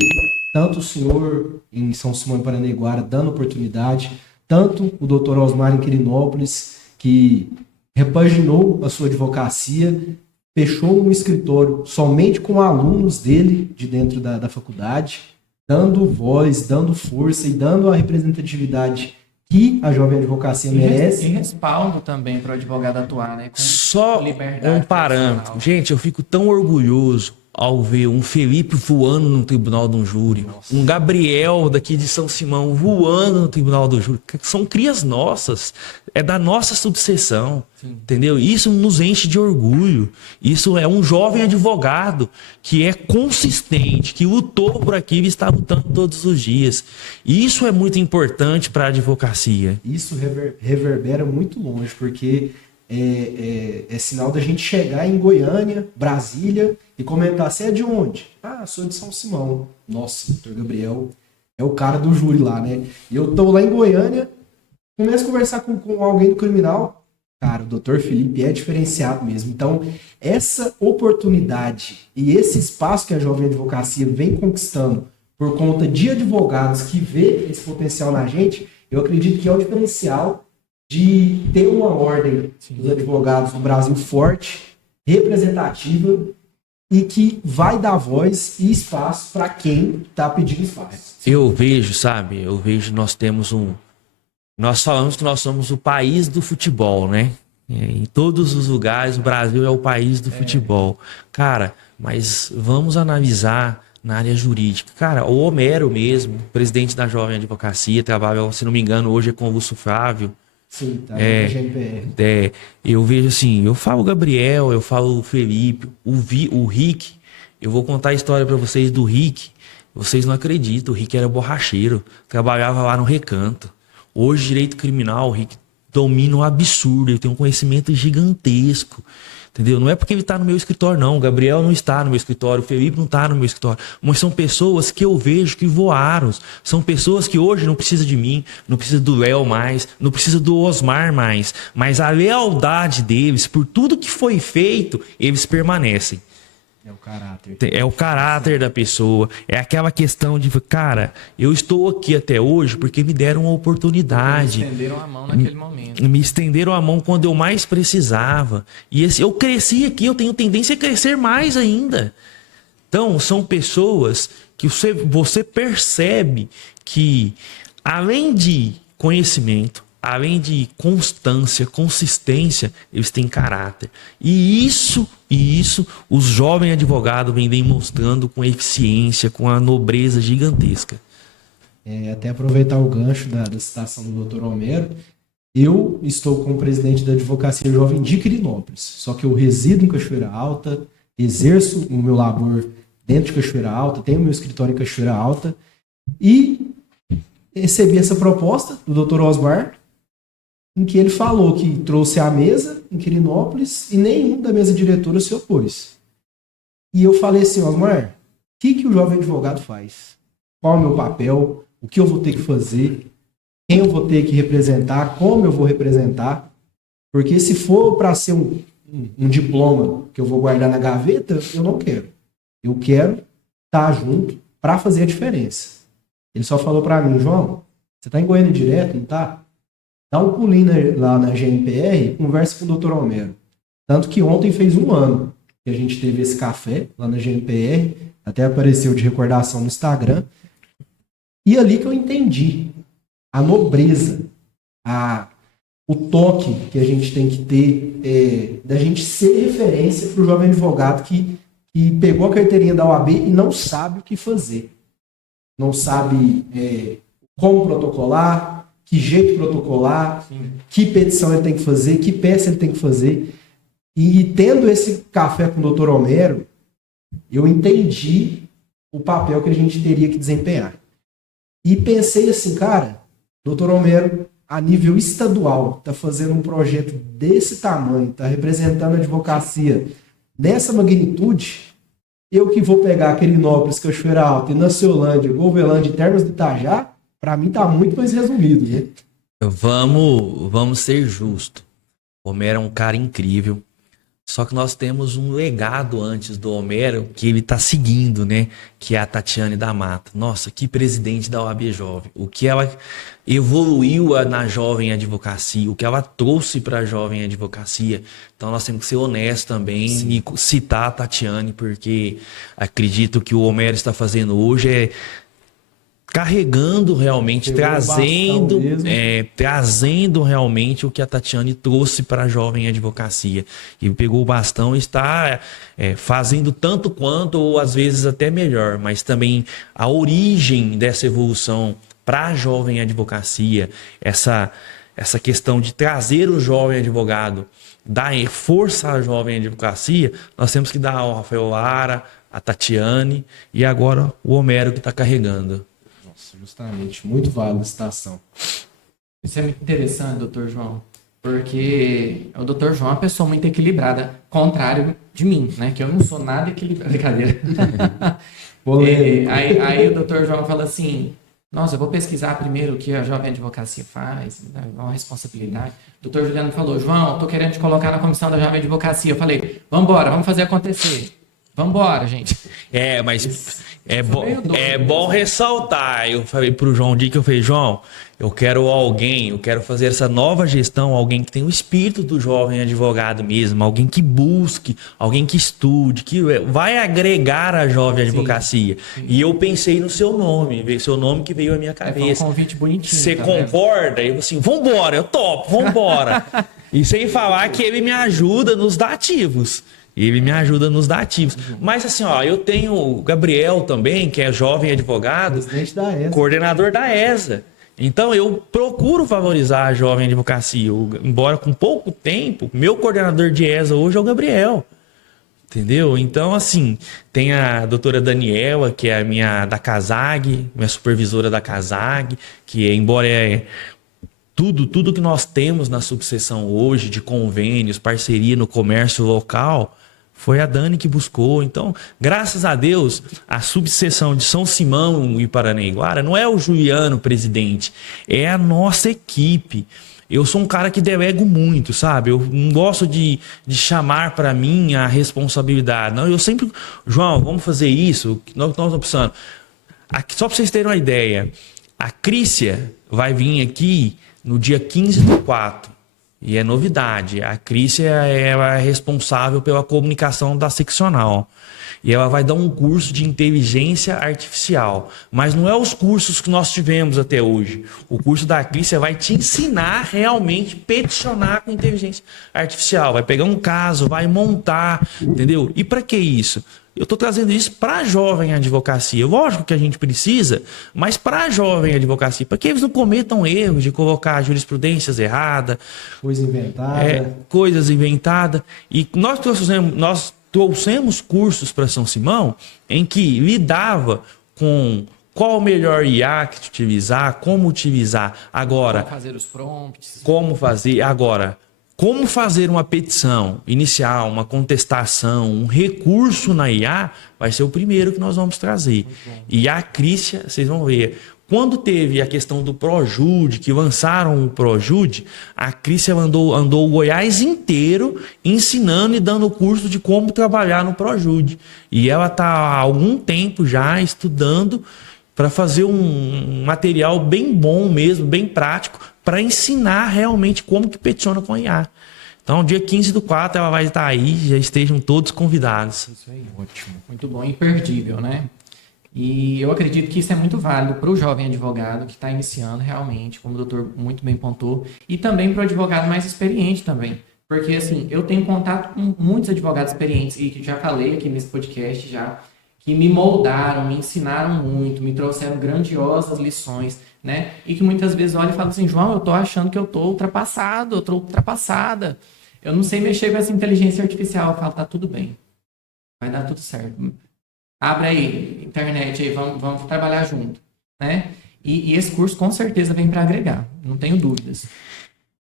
tanto o senhor em São Simão e Paranaiguara dando oportunidade, tanto o doutor Osmar em Quirinópolis, que repaginou a sua advocacia, fechou um escritório somente com alunos dele de dentro da faculdade, dando voz, dando força e dando a representatividade que a Jovem Advocacia merece. E respaldo também para o advogado atuar, né? Com Só liberdade um parâmetro. profissional. Gente, eu fico tão orgulhoso ao ver um Felipe voando no tribunal de um júri, um Gabriel daqui de São Simão voando no tribunal do júri. São crias nossas, é da nossa subseção, entendeu? Isso nos enche de orgulho. Isso é um jovem advogado que é consistente, que lutou por aquilo e está lutando todos os dias. E isso é muito importante para a advocacia. Isso reverbera muito longe, porque é sinal da gente chegar em Goiânia, Brasília, e comentar, você é de onde? Ah, sou de São Simão. Nossa, doutor Gabriel é o cara do júri lá, né? E eu tô lá em Goiânia, começo a conversar com alguém do criminal. Cara, o doutor Felipe é diferenciado mesmo. Então, essa oportunidade e esse espaço que a Jovem Advocacia vem conquistando por conta de advogados que vê esse potencial na gente, eu acredito que é o diferencial de ter uma ordem dos advogados no Brasil forte, representativa e que vai dar voz e espaço para quem está pedindo espaço. Eu vejo, nós temos nós falamos que nós somos o país do futebol, né? Em todos os lugares, o Brasil é o país do futebol. Cara, mas vamos analisar na área jurídica. Cara, o Homero mesmo, presidente da Jovem Advocacia, trabalha, se não me engano, hoje é com o Lúcio Flávio. Sim, tá. GNPR. Eu vejo assim, eu falo o Gabriel, eu falo o Felipe, o Rick. Eu vou contar a história para vocês do Rick. Vocês não acreditam, o Rick era borracheiro, trabalhava lá no Recanto. Hoje, direito criminal, o Rick domina um absurdo, ele tem um conhecimento gigantesco. Entendeu? Não é porque ele está no meu escritório, não. O Gabriel não está no meu escritório, o Felipe não está no meu escritório. Mas são pessoas que eu vejo que voaram. São pessoas que hoje não precisam de mim, não precisam do Léo mais, não precisam do Osmar mais. Mas a lealdade deles, por tudo que foi feito, eles permanecem. É o caráter. É o caráter da pessoa. É aquela questão de, cara, eu estou aqui até hoje porque me deram uma oportunidade. Me estenderam a mão naquele momento. Me estenderam a mão quando eu mais precisava. E eu cresci aqui, eu tenho tendência a crescer mais ainda. Então, são pessoas que você percebe que, além de conhecimento, além de constância, consistência, eles têm caráter. E isso os jovens advogados vêm demonstrando com eficiência, com a nobreza gigantesca. Até aproveitar o gancho da citação do Dr. Homero, eu estou como presidente da Advocacia Jovem de Quirinópolis, só que eu resido em Cachoeira Alta, exerço o meu labor dentro de Cachoeira Alta, tenho meu escritório em Cachoeira Alta, e recebi essa proposta do Dr. Osmar, em que ele falou que trouxe a mesa em Quirinópolis e nenhum da mesa diretora se opôs. E eu falei assim, Osmar, o que o jovem advogado faz? Qual é o meu papel? O que eu vou ter que fazer? Quem eu vou ter que representar? Como eu vou representar? Porque se for para ser um diploma que eu vou guardar na gaveta, eu não quero. Eu quero estar junto para fazer a diferença. Ele só falou para mim, João, você está em Goiânia direto, não tá? Dá um pulinho lá na GNPR e conversa com o Dr. Homero. Tanto que ontem fez 1 ano que a gente teve esse café lá na GNPR, até apareceu de recordação no Instagram. E ali que eu entendi a nobreza, o toque que a gente tem que ter da gente ser referência para o jovem advogado que pegou a carteirinha da OAB e não sabe o que fazer. Não sabe como protocolar, que jeito de protocolar, que petição ele tem que fazer, que peça ele tem que fazer. E tendo esse café com o Dr. Homero, eu entendi o papel que a gente teria que desempenhar. E pensei assim, cara, Dr. Homero, a nível estadual, está fazendo um projeto desse tamanho, está representando a advocacia nessa magnitude, eu que vou pegar Quirinópolis, Cachoeira Alta, Inaciolândia, Golvelândia e Termas do Itajá, para mim está muito mais resumido, né? Vamos ser justos. Homero é um cara incrível. Só que nós temos um legado antes do Homero que ele está seguindo, né? Que é a Tatiane da Mata. Nossa, que presidente da OAB Jovem. O que ela evoluiu na jovem advocacia, o que ela trouxe para a jovem advocacia. Então nós temos que ser honestos também. Sim. E citar a Tatiane, porque acredito que o Homero está fazendo hoje é carregando realmente, trazendo realmente o que a Tatiane trouxe para a jovem advocacia. E pegou o bastão e está fazendo tanto quanto, ou às vezes até melhor, mas também a origem dessa evolução para a jovem advocacia, essa questão de trazer o jovem advogado, dar força à jovem advocacia, nós temos que dar ao Rafael Lara, a Tatiane e agora o Homero que está carregando. Justamente, muito válida a citação. Isso é muito interessante, doutor João, porque o doutor João é uma pessoa muito equilibrada, contrário de mim, né? Que eu não sou nada equilibrado. Brincadeira. Aí o doutor João fala assim, nossa, eu vou pesquisar primeiro o que a jovem advocacia faz, é uma responsabilidade. O doutor Juliano falou, João, eu tô querendo te colocar na comissão da jovem advocacia. Eu falei, vambora, vamos fazer acontecer. Vambora, gente. Mas é bom ressaltar. Eu falei pro João um dia que eu falei, João, eu quero fazer essa nova gestão, alguém que tem o espírito do jovem advogado mesmo, alguém que busque, alguém que estude, que vai agregar a jovem advocacia. Sim. E eu pensei no seu nome, seu nome que veio à minha cabeça. Foi um convite bonitinho. Você concorda? Eu assim, vambora, eu topo, vambora. E sem falar que ele me ajuda nos dativos. Ele me ajuda nos dativos. Mas assim, eu tenho o Gabriel também, que é jovem advogado, presidente da ESA, coordenador da ESA. Então eu procuro valorizar a jovem advocacia. Embora com pouco tempo, meu coordenador de ESA hoje é o Gabriel. Entendeu? Então, assim, tem a doutora Daniela, que é a minha da CASAG, minha supervisora da CASAG, que embora tudo que nós temos na subseção hoje de convênios, parceria no comércio local, foi a Dani que buscou. Então, graças a Deus, a subseção de São Simão e Paranaiguara não é o Juliano presidente, é a nossa equipe. Eu sou um cara que delego muito, sabe? Eu não gosto de chamar para mim a responsabilidade. Não, eu sempre... João, vamos fazer isso? Nós estamos precisando. Só para vocês terem uma ideia, a Crícia vai vir aqui no dia 15/4. E é novidade. A Crícia é responsável pela comunicação da seccional. E ela vai dar um curso de inteligência artificial. Mas não é os cursos que nós tivemos até hoje. O curso da Crícia vai te ensinar realmente peticionar com inteligência artificial. Vai pegar um caso, vai montar, entendeu? E para que isso? Eu estou trazendo isso para a jovem advocacia. Lógico que a gente precisa, mas para a jovem advocacia, para que eles não cometam erros de colocar jurisprudências erradas, coisas inventadas. E nós trouxemos cursos para São Simão em que lidava com qual o melhor IA que utilizar, como utilizar. Agora, como fazer os prompts. Como fazer uma petição inicial, uma contestação, um recurso na IA, vai ser o primeiro que nós vamos trazer. E a Crícia, vocês vão ver, quando teve a questão do Projude, que lançaram o Projude, a Crícia andou o Goiás inteiro ensinando e dando curso de como trabalhar no Projude. E ela está há algum tempo já estudando para fazer um material bem bom mesmo, bem prático, para ensinar realmente como que peticiona com a IA. Então, dia 15/4 ela vai estar aí, já estejam todos convidados. Isso aí, ótimo. Muito bom, imperdível, né? E eu acredito que isso é muito válido para o jovem advogado que está iniciando realmente, como o doutor muito bem pontuou, e também para o advogado mais experiente também. Porque, assim, eu tenho contato com muitos advogados experientes, e já falei aqui nesse podcast já, que me moldaram, me ensinaram muito, me trouxeram grandiosas lições, né? E que muitas vezes olham e falam assim, João, eu tô achando que eu tô ultrapassado, eu tô ultrapassada. Eu não sei mexer com essa inteligência artificial. Eu falo, tá tudo bem. Vai dar tudo certo. Abre aí, internet aí, vamos trabalhar junto, né? E esse curso com certeza vem para agregar, não tenho dúvidas.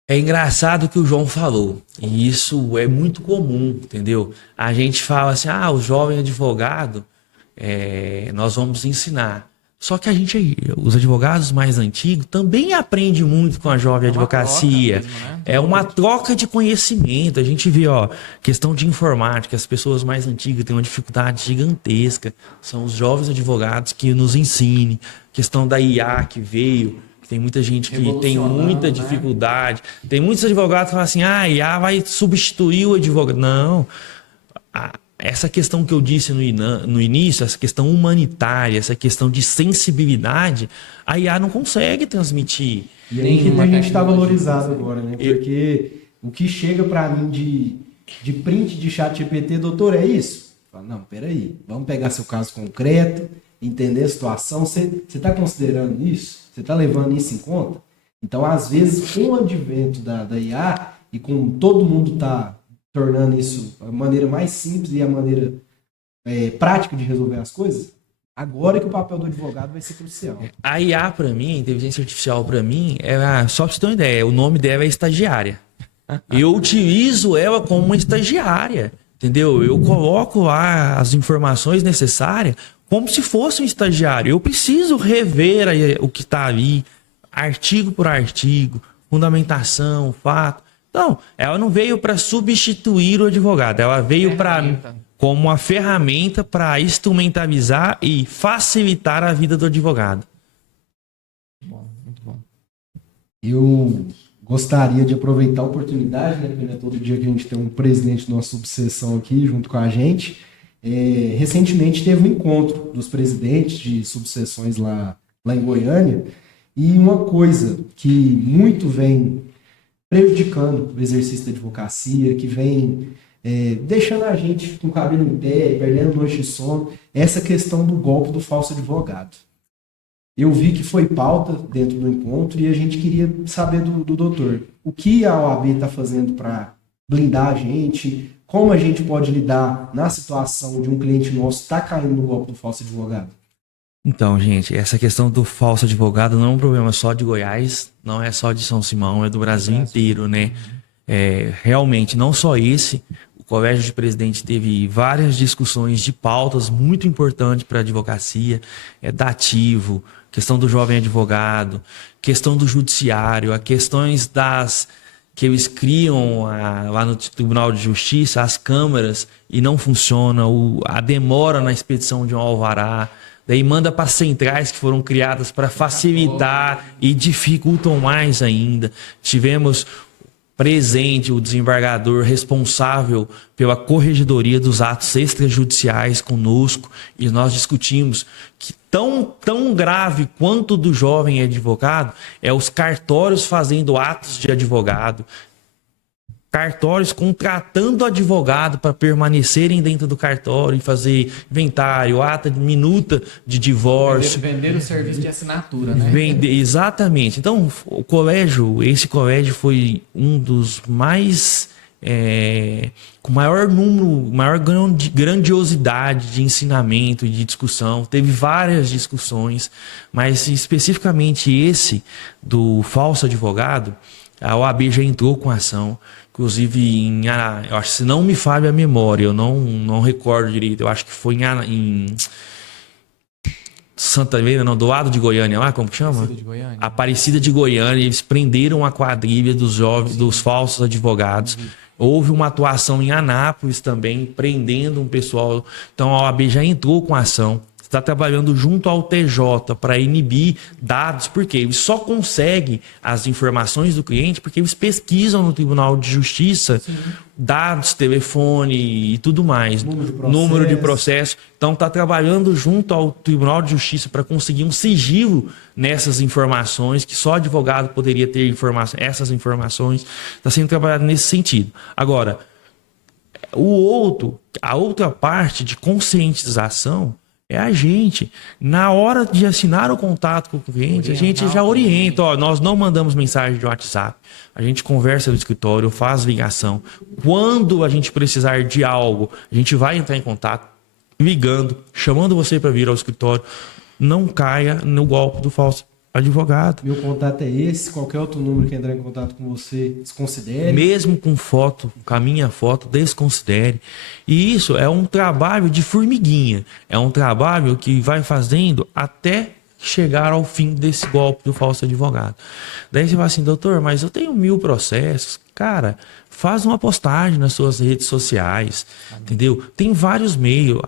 É engraçado o que o João falou, e isso é muito comum, entendeu? A gente fala assim, o jovem advogado, nós vamos ensinar. Só que os advogados mais antigos também aprendem muito com a jovem advocacia. Mesmo, né? É uma troca de conhecimento. A gente vê, questão de informática, as pessoas mais antigas têm uma dificuldade gigantesca. São os jovens advogados que nos ensinem. Questão da IA que veio, que tem muita gente que tem muita dificuldade. Né? Tem muitos advogados que falam assim, a IA vai substituir o advogado. Não. Essa questão que eu disse no início, essa questão humanitária, essa questão de sensibilidade, a IA não consegue transmitir. E aí que a gente está valorizado agora, né? Porque o que chega para mim de print de chat GPT, doutor, é isso? Fala, não, peraí, vamos pegar seu caso concreto, entender a situação. Você está considerando isso? Você está levando isso em conta? Então, às vezes, com o advento da IA e com todo mundo está tornando isso a maneira mais simples e a maneira prática de resolver as coisas, agora que o papel do advogado vai ser crucial. A IA, para mim, a inteligência artificial, para mim, só para você ter uma ideia, o nome dela é estagiária. Eu utilizo ela como uma estagiária, entendeu? Eu coloco lá as informações necessárias como se fosse um estagiário. Eu preciso rever o que está ali, artigo por artigo, fundamentação, fato. Não, ela não veio para substituir o advogado, ela veio como uma ferramenta para instrumentalizar e facilitar a vida do advogado. Muito bom. Eu gostaria de aproveitar a oportunidade, né, porque não é todo dia que a gente tem um presidente da nossa subseção aqui junto com a gente. Recentemente teve um encontro dos presidentes de subseções lá em Goiânia, e uma coisa que muito vem prejudicando o exercício da advocacia, que vem deixando a gente com o cabelo em pé, perdendo noite de sono, essa questão do golpe do falso advogado. Eu vi que foi pauta dentro do encontro e a gente queria saber do doutor o que a OAB está fazendo para blindar a gente, como a gente pode lidar na situação de um cliente nosso estar caindo no golpe do falso advogado. Então, gente, essa questão do falso advogado não é um problema só de Goiás, não é só de São Simão, é do Brasil inteiro, né? Realmente, não só esse, o Colégio de Presidentes teve várias discussões de pautas muito importantes para a advocacia, dativo, questão do jovem advogado, questão do judiciário, as questões que eles criam lá no Tribunal de Justiça, as câmaras, e não funciona, a demora na expedição de um alvará. Daí manda para centrais que foram criadas para facilitar e dificultam mais ainda. Tivemos presente o desembargador responsável pela corregedoria dos atos extrajudiciais conosco, e nós discutimos que tão grave quanto do jovem advogado é os cartórios fazendo atos de advogado, cartórios contratando advogado para permanecerem dentro do cartório e fazer inventário, ata de minuta de divórcio. Vender o serviço de assinatura, né? Exatamente. Então, esse colégio foi um dos mais com maior número, maior grandiosidade de ensinamento e de discussão. Teve várias discussões, mas especificamente esse do falso advogado, a OAB já entrou com ação. Inclusive, eu acho que, se não me falha a memória, eu não recordo direito, eu acho que foi em Santa Helena, não, do lado de Goiânia, lá, como que chama? Aparecida de Goiânia. Eles prenderam a quadrilha dos falsos advogados. Houve uma atuação em Anápolis também, prendendo um pessoal. Então a OAB já entrou com ação. Está trabalhando junto ao TJ para inibir dados, porque eles só conseguem as informações do cliente porque eles pesquisam no Tribunal de Justiça. Sim. Dados, telefone e tudo mais, número de processo. Então está trabalhando junto ao Tribunal de Justiça para conseguir um sigilo nessas informações, que só advogado poderia ter essas informações. Está sendo trabalhado nesse sentido. Agora, a outra parte de conscientização é a gente. Na hora de assinar o contrato com o cliente, a gente já orienta. Ó, nós não mandamos mensagem de WhatsApp. A gente conversa no escritório, faz ligação. Quando a gente precisar de algo, a gente vai entrar em contato, ligando, chamando você para vir ao escritório. Não caia no golpe do falso advogado. Meu contato é esse, qualquer outro número que entrar em contato com você, desconsidere. Mesmo com foto, com a minha foto, desconsidere. E isso é um trabalho de formiguinha. É um trabalho que vai fazendo até chegar ao fim desse golpe do falso advogado. Daí você fala assim, doutor, mas eu tenho 1000 processos. Cara, faz uma postagem nas suas redes sociais, entendeu? Tem vários meios,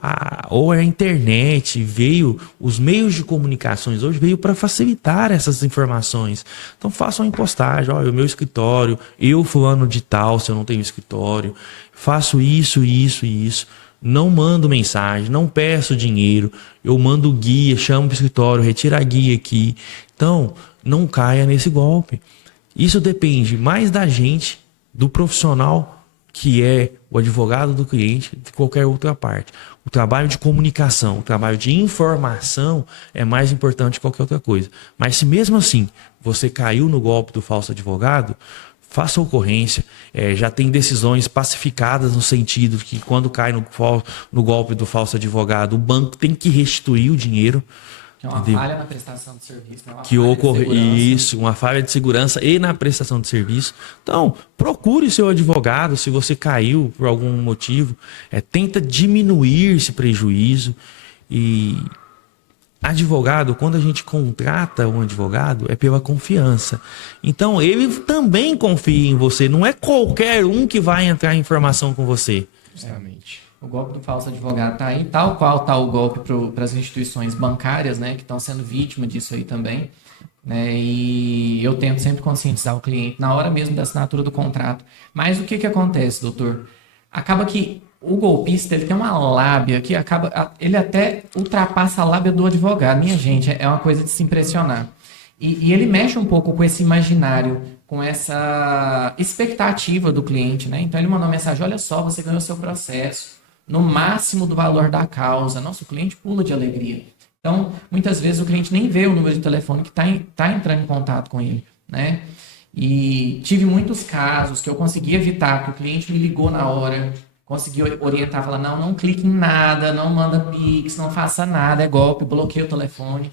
ou a internet veio, os meios de comunicações hoje veio para facilitar essas informações. Então faça uma postagem, olha, o meu escritório, eu fulano de tal, se eu não tenho escritório, faço isso, isso e isso. Não mando mensagem, não peço dinheiro, eu mando guia, chamo para o escritório, retira a guia aqui. Então, não caia nesse golpe. Isso depende mais da gente, do profissional que é o advogado do cliente, de qualquer outra parte. O trabalho de comunicação, o trabalho de informação é mais importante que qualquer outra coisa. Mas se mesmo assim você caiu no golpe do falso advogado, faça ocorrência. Já tem decisões pacificadas no sentido que quando cai no golpe do falso advogado, o banco tem que restituir o dinheiro. Que é uma falha na prestação de serviço. Né? Que ocorre isso, uma falha de segurança e na prestação de serviço. Então, procure seu advogado se você caiu por algum motivo. Tenta diminuir esse prejuízo. E advogado, quando a gente contrata um advogado, é pela confiança. Então, ele também confia em você. Não é qualquer um que vai entrar em informação com você. Justamente. O golpe do falso advogado está aí, tal qual está o golpe para as instituições bancárias, né, que estão sendo vítimas disso aí também. Né, e eu tento sempre conscientizar o cliente na hora mesmo da assinatura do contrato. Mas o que acontece, doutor? Acaba que o golpista ele tem uma lábia que ele até ultrapassa a lábia do advogado. Minha gente, é uma coisa de se impressionar. E ele mexe um pouco com esse imaginário, com essa expectativa do cliente, né? Então ele mandou uma mensagem, olha só, você ganhou seu processo no máximo do valor da causa. Nossa, o cliente pula de alegria. Então, muitas vezes o cliente nem vê o número de telefone que está entrando em contato com ele, né? E tive muitos casos que eu consegui evitar, que o cliente me ligou na hora, consegui orientar, falar, não clique em nada, não manda Pix, não faça nada, é golpe, bloqueia o telefone,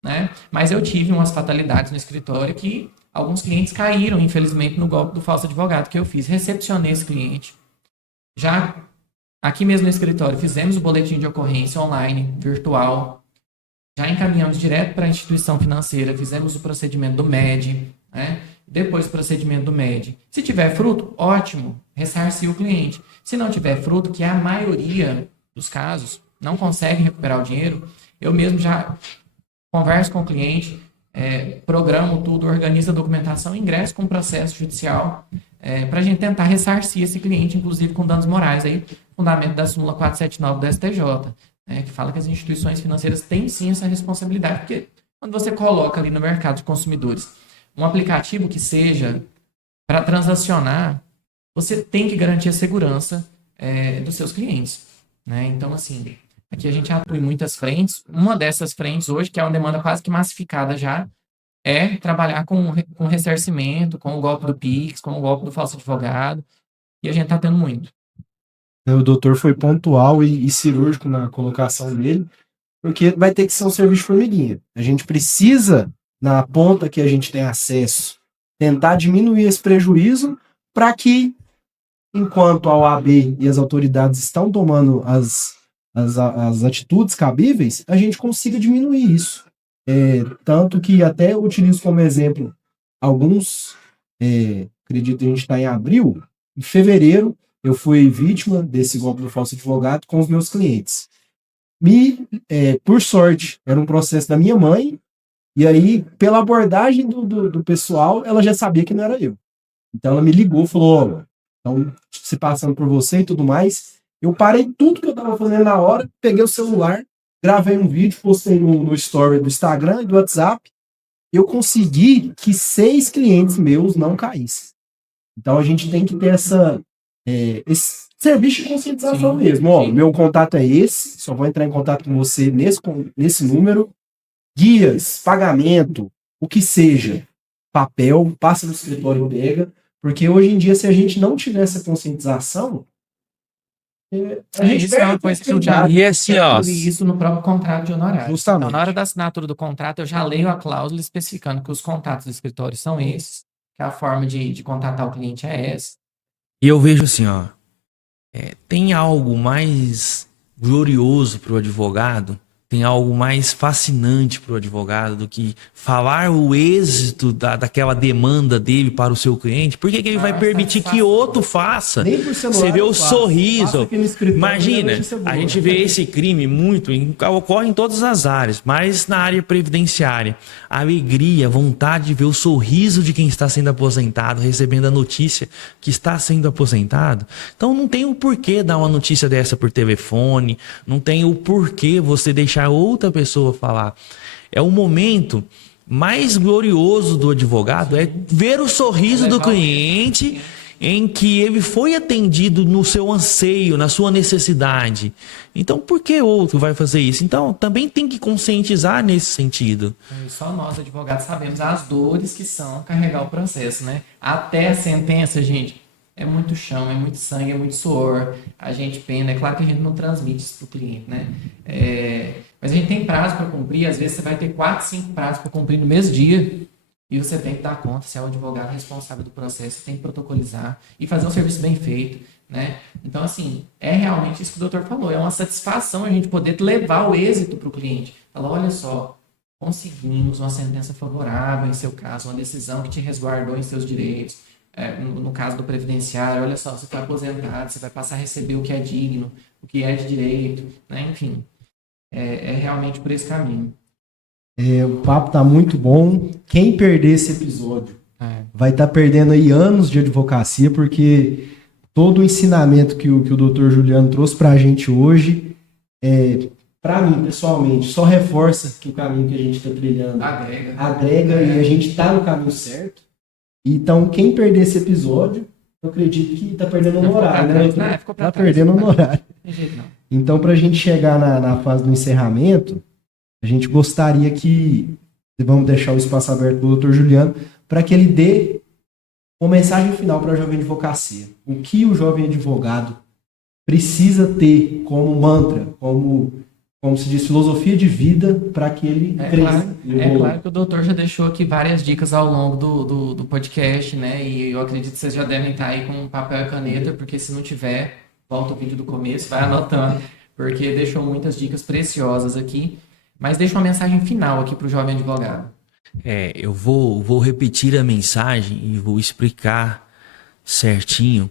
né? Mas eu tive umas fatalidades no escritório que alguns clientes caíram, infelizmente, no golpe do falso advogado que eu fiz. Recepcionei esse cliente. Já aqui mesmo no escritório, fizemos o boletim de ocorrência online, virtual. Já encaminhamos direto para a instituição financeira, fizemos o procedimento do MED, né? Depois do procedimento do MED. Se tiver fruto, ótimo, ressarcir o cliente. Se não tiver fruto, que é a maioria dos casos, não consegue recuperar o dinheiro, eu mesmo já converso com o cliente, programo tudo, organizo a documentação, ingresso com o processo judicial, para a gente tentar ressarcir esse cliente, inclusive com danos morais, aí, fundamento da súmula 479 do STJ, que fala que as instituições financeiras têm sim essa responsabilidade, porque quando você coloca ali no mercado de consumidores um aplicativo que seja para transacionar, você tem que garantir a segurança dos seus clientes, né? Então, assim, aqui a gente atua em muitas frentes. Uma dessas frentes hoje, que é uma demanda quase que massificada já, é trabalhar com ressarcimento, com o golpe do Pix, com o golpe do falso advogado, e a gente está tendo muito. O doutor foi pontual e cirúrgico na colocação dele, porque vai ter que ser um serviço formiguinha. A gente precisa, na ponta que a gente tem acesso, tentar diminuir esse prejuízo para que, enquanto a OAB e as autoridades estão tomando as atitudes cabíveis, a gente consiga diminuir isso. Tanto que até eu utilizo como exemplo alguns, acredito que a gente está em abril, em fevereiro, eu fui vítima desse golpe do falso advogado com os meus clientes. Por sorte, era um processo da minha mãe, e aí, pela abordagem do pessoal, ela já sabia que não era eu. Então ela me ligou, falou, então, se passando por você e tudo mais, eu parei tudo que eu estava fazendo na hora, peguei o celular, gravei um vídeo, postei no story do Instagram e do WhatsApp, eu consegui que 6 clientes meus não caíssem. Então a gente tem que ter esse serviço de conscientização Sim, mesmo. Ó, sim. meu contato é esse, só vou entrar em contato com você nesse número. Guias, pagamento, o que seja, papel, passa no escritório e pega, porque hoje em dia, se a gente não tiver essa conscientização, a gente Isso é uma perde a coisa que eu já oportunidade. E assim, ó, incluí isso no próprio contrato de honorários. Justamente. Então, na hora da assinatura do contrato, eu já leio a cláusula especificando que os contatos do escritório são esses, que a forma de contatar o cliente é essa. e eu vejo assim, ó, tem algo mais glorioso para o advogado, tem algo mais fascinante para o advogado do que falar o êxito daquela demanda dele para o seu cliente. Por que ele vai permitir que outro faça? Nem por celular Você vê o eu faço. sorriso. Passa aqui no escritório, Imagina, é notícia boa. a gente vê esse crime muito, ocorre em todas as áreas, mas na área previdenciária. A alegria, a vontade de ver o sorriso de quem está sendo aposentado, recebendo a notícia que está sendo aposentado. Então não tem o porquê dar uma notícia dessa por telefone, não tem o porquê você deixar outra pessoa falar. É o momento mais glorioso do advogado, é ver o sorriso do cliente em que ele foi atendido no seu anseio, na sua necessidade. Então, por que outro vai fazer isso? Então, também tem que conscientizar nesse sentido. E só nós, advogados, sabemos as dores que são carregar o processo, né? Até a sentença, gente, é muito chão, é muito sangue, é muito suor. A gente pena, é claro que a gente não transmite isso para o cliente, né? Mas a gente tem prazo para cumprir, às vezes você vai ter 4, 5 prazos para cumprir no mesmo dia. E você tem que dar conta, se é o advogado responsável do processo, você tem que protocolizar e fazer um serviço bem feito, né? Então, assim, é realmente isso que o doutor falou, é uma satisfação a gente poder levar o êxito para o cliente. Falar, olha só, conseguimos uma sentença favorável em seu caso, uma decisão que te resguardou em seus direitos. No caso do previdenciário, olha só, você está aposentado, você vai passar a receber o que é digno, o que é de direito, né? Enfim, é realmente por esse caminho. O papo tá muito bom. Quem perder esse episódio vai estar perdendo aí anos de advocacia, porque todo o ensinamento que o doutor Juliano trouxe pra gente hoje, para mim, pessoalmente, só reforça que o caminho que a gente está trilhando agrega e a gente tá no caminho certo. Então, quem perder esse episódio, eu acredito que tá perdendo no horário, né? Tá perdendo no horário. Então, pra gente chegar na fase do encerramento, a gente gostaria que, vamos deixar o espaço aberto para o Dr. Juliano, para que ele dê uma mensagem final para a jovem advocacia. O que o jovem advogado precisa ter como mantra, como se diz, filosofia de vida para que ele cresça. Claro que o doutor já deixou aqui várias dicas ao longo do podcast, né? E eu acredito que vocês já devem estar aí com papel e caneta, porque se não tiver, volta o vídeo do começo, vai anotando, porque deixou muitas dicas preciosas aqui. Mas deixa uma mensagem final aqui para o jovem advogado. Eu vou repetir a mensagem e vou explicar certinho.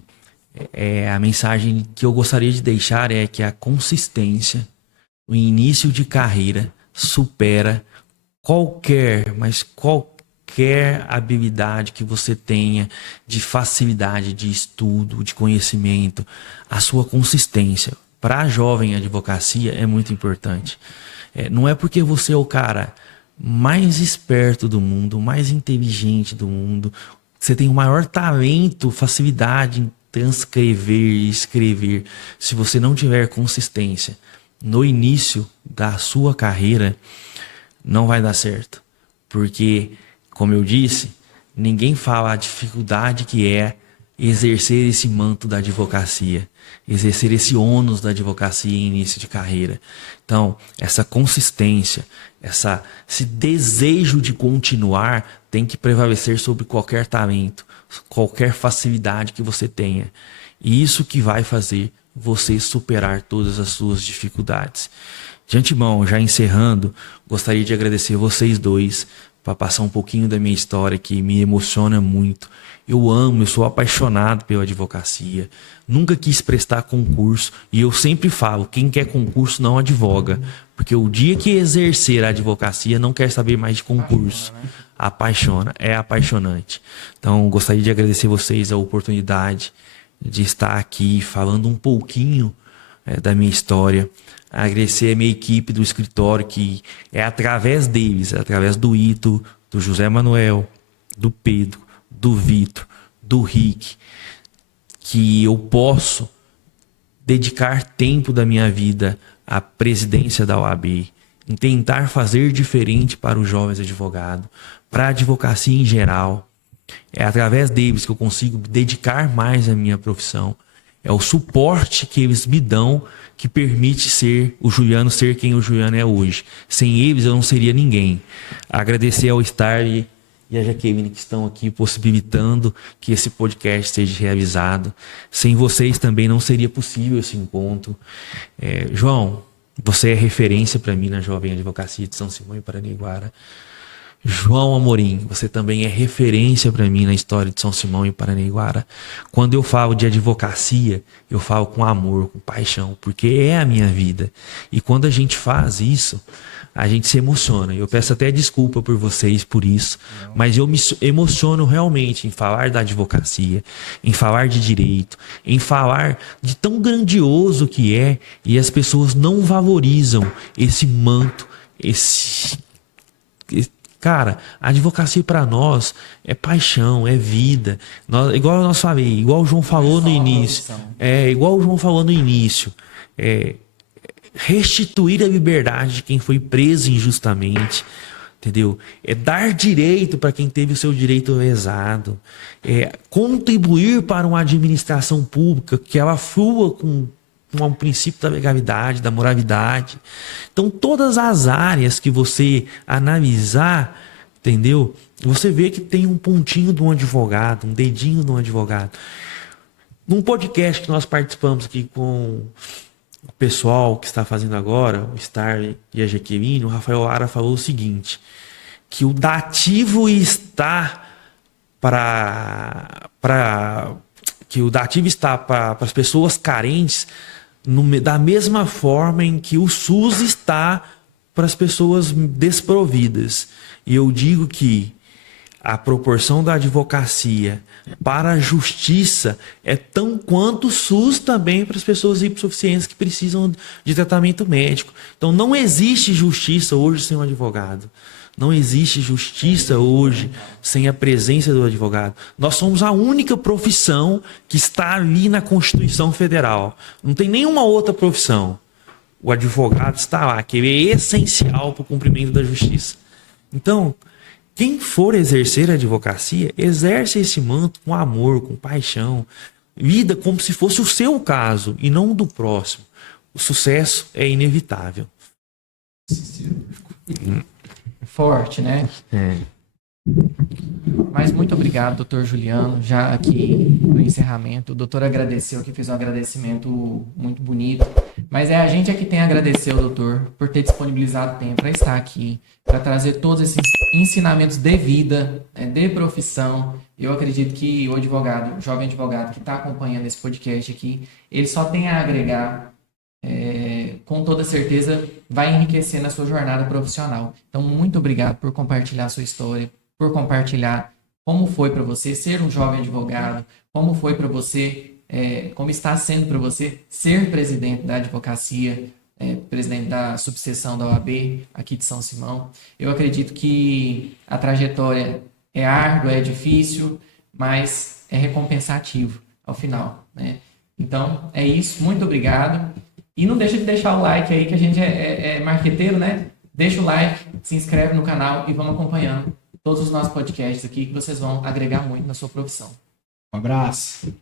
A mensagem que eu gostaria de deixar é que a consistência, o início de carreira, supera qualquer habilidade que você tenha de facilidade de estudo, de conhecimento. A sua consistência para a jovem advocacia é muito importante. Não é porque você é o cara mais esperto do mundo, mais inteligente do mundo, você tem o maior talento, facilidade em transcrever e escrever. Se você não tiver consistência no início da sua carreira, não vai dar certo. Porque, como eu disse, ninguém fala a dificuldade que é exercer esse manto da advocacia, exercer esse ônus da advocacia em início de carreira. Então, essa consistência, esse desejo de continuar tem que prevalecer sobre qualquer talento, qualquer facilidade que você tenha. E isso que vai fazer você superar todas as suas dificuldades. De antemão, já encerrando, gostaria de agradecer vocês dois para passar um pouquinho da minha história que me emociona muito. Eu sou apaixonado pela advocacia, nunca quis prestar concurso e eu sempre falo, quem quer concurso não advoga, porque o dia que exercer a advocacia não quer saber mais de concurso. Apaixona, é apaixonante. Então, gostaria de agradecer vocês a oportunidade de estar aqui falando um pouquinho da minha história. Agradecer a minha equipe do escritório, que é através deles, através do Ito, do José Manuel, do Pedro, do Vitor, do Rick, que eu posso dedicar tempo da minha vida à presidência da OAB, em tentar fazer diferente para os jovens advogados, para a advocacia em geral. É através deles que eu consigo dedicar mais à minha profissão. É o suporte que eles me dão que permite ser o Juliano ser quem o Juliano é hoje. Sem eles eu não seria ninguém. Agradecer ao Star e a Jaqueline que estão aqui possibilitando que esse podcast seja realizado. Sem vocês também não seria possível esse encontro. João, você é referência para mim na Jovem Advocacia de São Simão e Paranaiguara. João Amorim, você também é referência para mim na história de São Simão e Paranaiguara. Quando eu falo de advocacia, eu falo com amor, com paixão, porque é a minha vida. E quando a gente faz isso, a gente se emociona. Eu peço até desculpa por vocês por isso, mas eu me emociono realmente em falar da advocacia, em falar de direito, em falar de tão grandioso que é, e as pessoas não valorizam esse manto, Cara, a advocacia para nós é paixão, é vida. Igual nós falei, igual o João falou no início. Igual o João falou no início. Restituir a liberdade de quem foi preso injustamente. Entendeu? É dar direito para quem teve o seu direito lesado. É contribuir para uma administração pública que ela flua com um princípio da legalidade, da moralidade. Então, todas as áreas que você analisar, entendeu? Você vê que tem um pontinho de um advogado, um dedinho de um advogado. Num podcast que nós participamos aqui com o pessoal que está fazendo agora, o Star e a Jaqueline, o Rafael Lara falou o seguinte, que o dativo está para as pessoas carentes da mesma forma em que o SUS está para as pessoas desprovidas. E eu digo que a proporção da advocacia para a justiça é tão quanto o SUS também para as pessoas hipossuficientes que precisam de tratamento médico. Então não existe justiça hoje sem um advogado. Não existe justiça hoje sem a presença do advogado. Nós somos a única profissão que está ali na Constituição Federal. Não tem nenhuma outra profissão. O advogado está lá, que ele é essencial para o cumprimento da justiça. Então, quem for exercer a advocacia, exerce esse manto com amor, com paixão. Lida como se fosse o seu caso e não o do próximo. O sucesso é inevitável. Forte, né? Mas muito obrigado, doutor Juliano. Já aqui no encerramento, o doutor agradeceu, que fez um agradecimento muito bonito. Mas a gente é que tem a agradecer ao doutor por ter disponibilizado tempo para estar aqui, para trazer todos esses ensinamentos de vida, de profissão. Eu acredito que o advogado, o jovem advogado que está acompanhando esse podcast aqui, ele só tem a agregar. Com toda certeza vai enriquecer na sua jornada profissional. Então, muito obrigado por compartilhar a sua história, por compartilhar como foi para você ser um jovem advogado, como foi para você, como está sendo para você ser presidente da advocacia, presidente da subseção da OAB aqui de São Simão. Eu acredito que a trajetória é árdua, é difícil, mas é recompensativo ao final, né? Então, é isso. Muito obrigado. E não deixa de deixar o like aí, que a gente é marqueteiro, né? Deixa o like, se inscreve no canal e vamos acompanhando todos os nossos podcasts aqui, que vocês vão agregar muito na sua profissão. Um abraço.